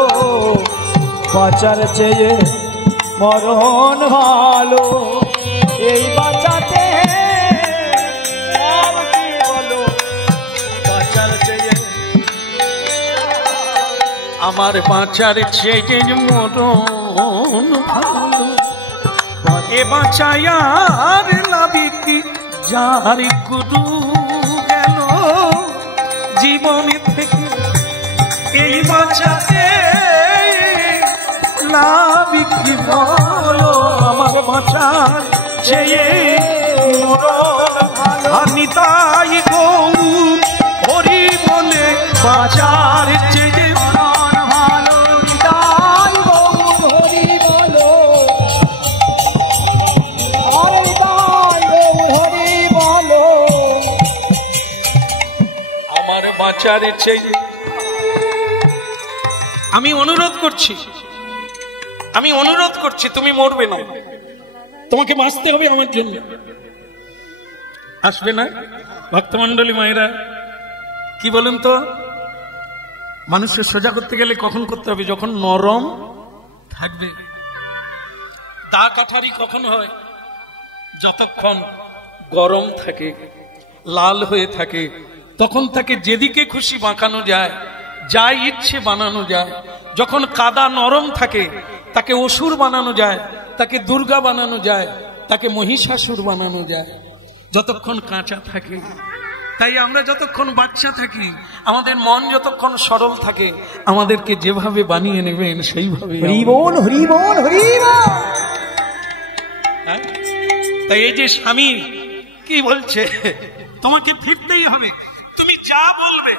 বাঁচার চেয়ে মরণ ভালো, এই বাঁচাতে লাভ কি? বলো বাঁচার চেয়ে। আমার বাঁচার চেয়ে মরণ ভালো, এ বাঁচায় আর লাভি কি? যার গুরু গেল জীবন থেকে, এই বাঁচাতে লাভি কি? বলো আমার বাঁচার চেয়ে মরণ ভালো। নিতাই গৌর হরি বলে বাঁচার চেয়ে মরণ ভালো, নিতাই গৌর হরি বলো, নিতাই গৌর হরি বলো। আমার বাঁচার চেয়ে। আমি অনুরোধ করছি, তুমি মরবে না, তোমাকে বাঁচতে হবে আমার জন্য। আসবে না? ভক্তমন্ডলী মায়েরা কি বলেন তো, মানুষের সোজা করতে গেলে কখন করতে হবে? যখন নরম থাকবে। দা কাঠারি কখন হয়? যতক্ষণ গরম থাকে, লাল হয়ে থাকে, তখন তাকে যেদিকে খুশি বাঁকানো যায়, যা ইচ্ছে বানানো যায়। যখন কাদা নরম থাকে, তাকে অসুর বানানো যায়, তাকে দুর্গা বানানো যায়, তাকে মহিষাসুর বানানো যায়, যতক্ষণ কাঁচা থাকে। তাই আমরা যতক্ষণ বাচ্চা থাকি, আমাদের মন যতক্ষণ সরল থাকে, আমাদেরকে যেভাবে বানিয়ে নেবেন সেইভাবে। হরি বল, হরি বল, হরি বল। তাই এই যে স্বামী কি বলছে, তোমাকে ফিরতেই হবে, তুমি যা বলবে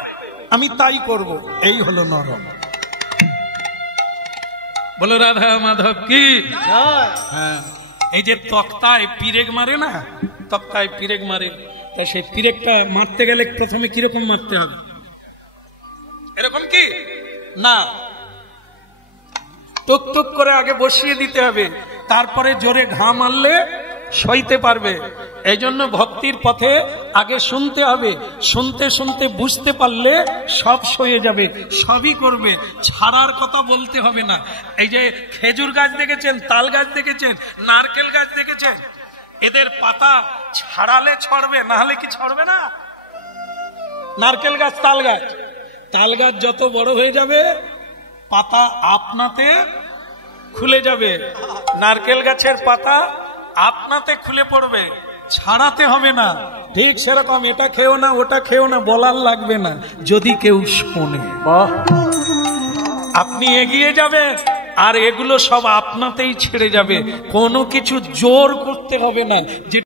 আমি তাই করব, এই হলো নরম। বলো রাধা মাধব কি। জয়। হ্যাঁ, এই যে তক্তায় পিরেক মারে না, তক্তায় পিরেক মারে, তা সেই পিরেকটা মারতে গেলে প্রথমে কিরকম মারতে হবে? এরকম কি না, টুক টুক করে আগে বসিয়ে দিতে হবে, তারপরে জোরে ঘা মারলে সইতে পারবে। এই জন্য ভক্তির পথে আগে শুনতে হবে, শুনতে শুনতে বুঝতে পারলে সব সয়ে যাবে, সবই করবে, ছাড়ার কথা বলতে হবে না। এই যে খেজুর গাছ দেখেছেন, তাল গাছ দেখেছেন, নারকেল গাছ দেখেছেন, এদের পাতা ছাড়ালে ছড়বে, না হলে কি ছড়বে না? নারকেল গাছ, তাল গাছ, তাল গাছ যত বড় হয়ে যাবে পাতা আপনাতে খুলে যাবে, নারকেল গাছের পাতা আপনাতে খুলে পড়বে, ছাড়াতে হবে না। ঠিক সেরকম এটা খেও না, ওটা খেও না বলার লাগবে না, যদি কেউ শোনে আপনি এগিয়ে যাবেন, আর এগুলো সব আপনাতেই ছেড়ে যাবে, কোনো কিছু জোর করতে হবে না। যে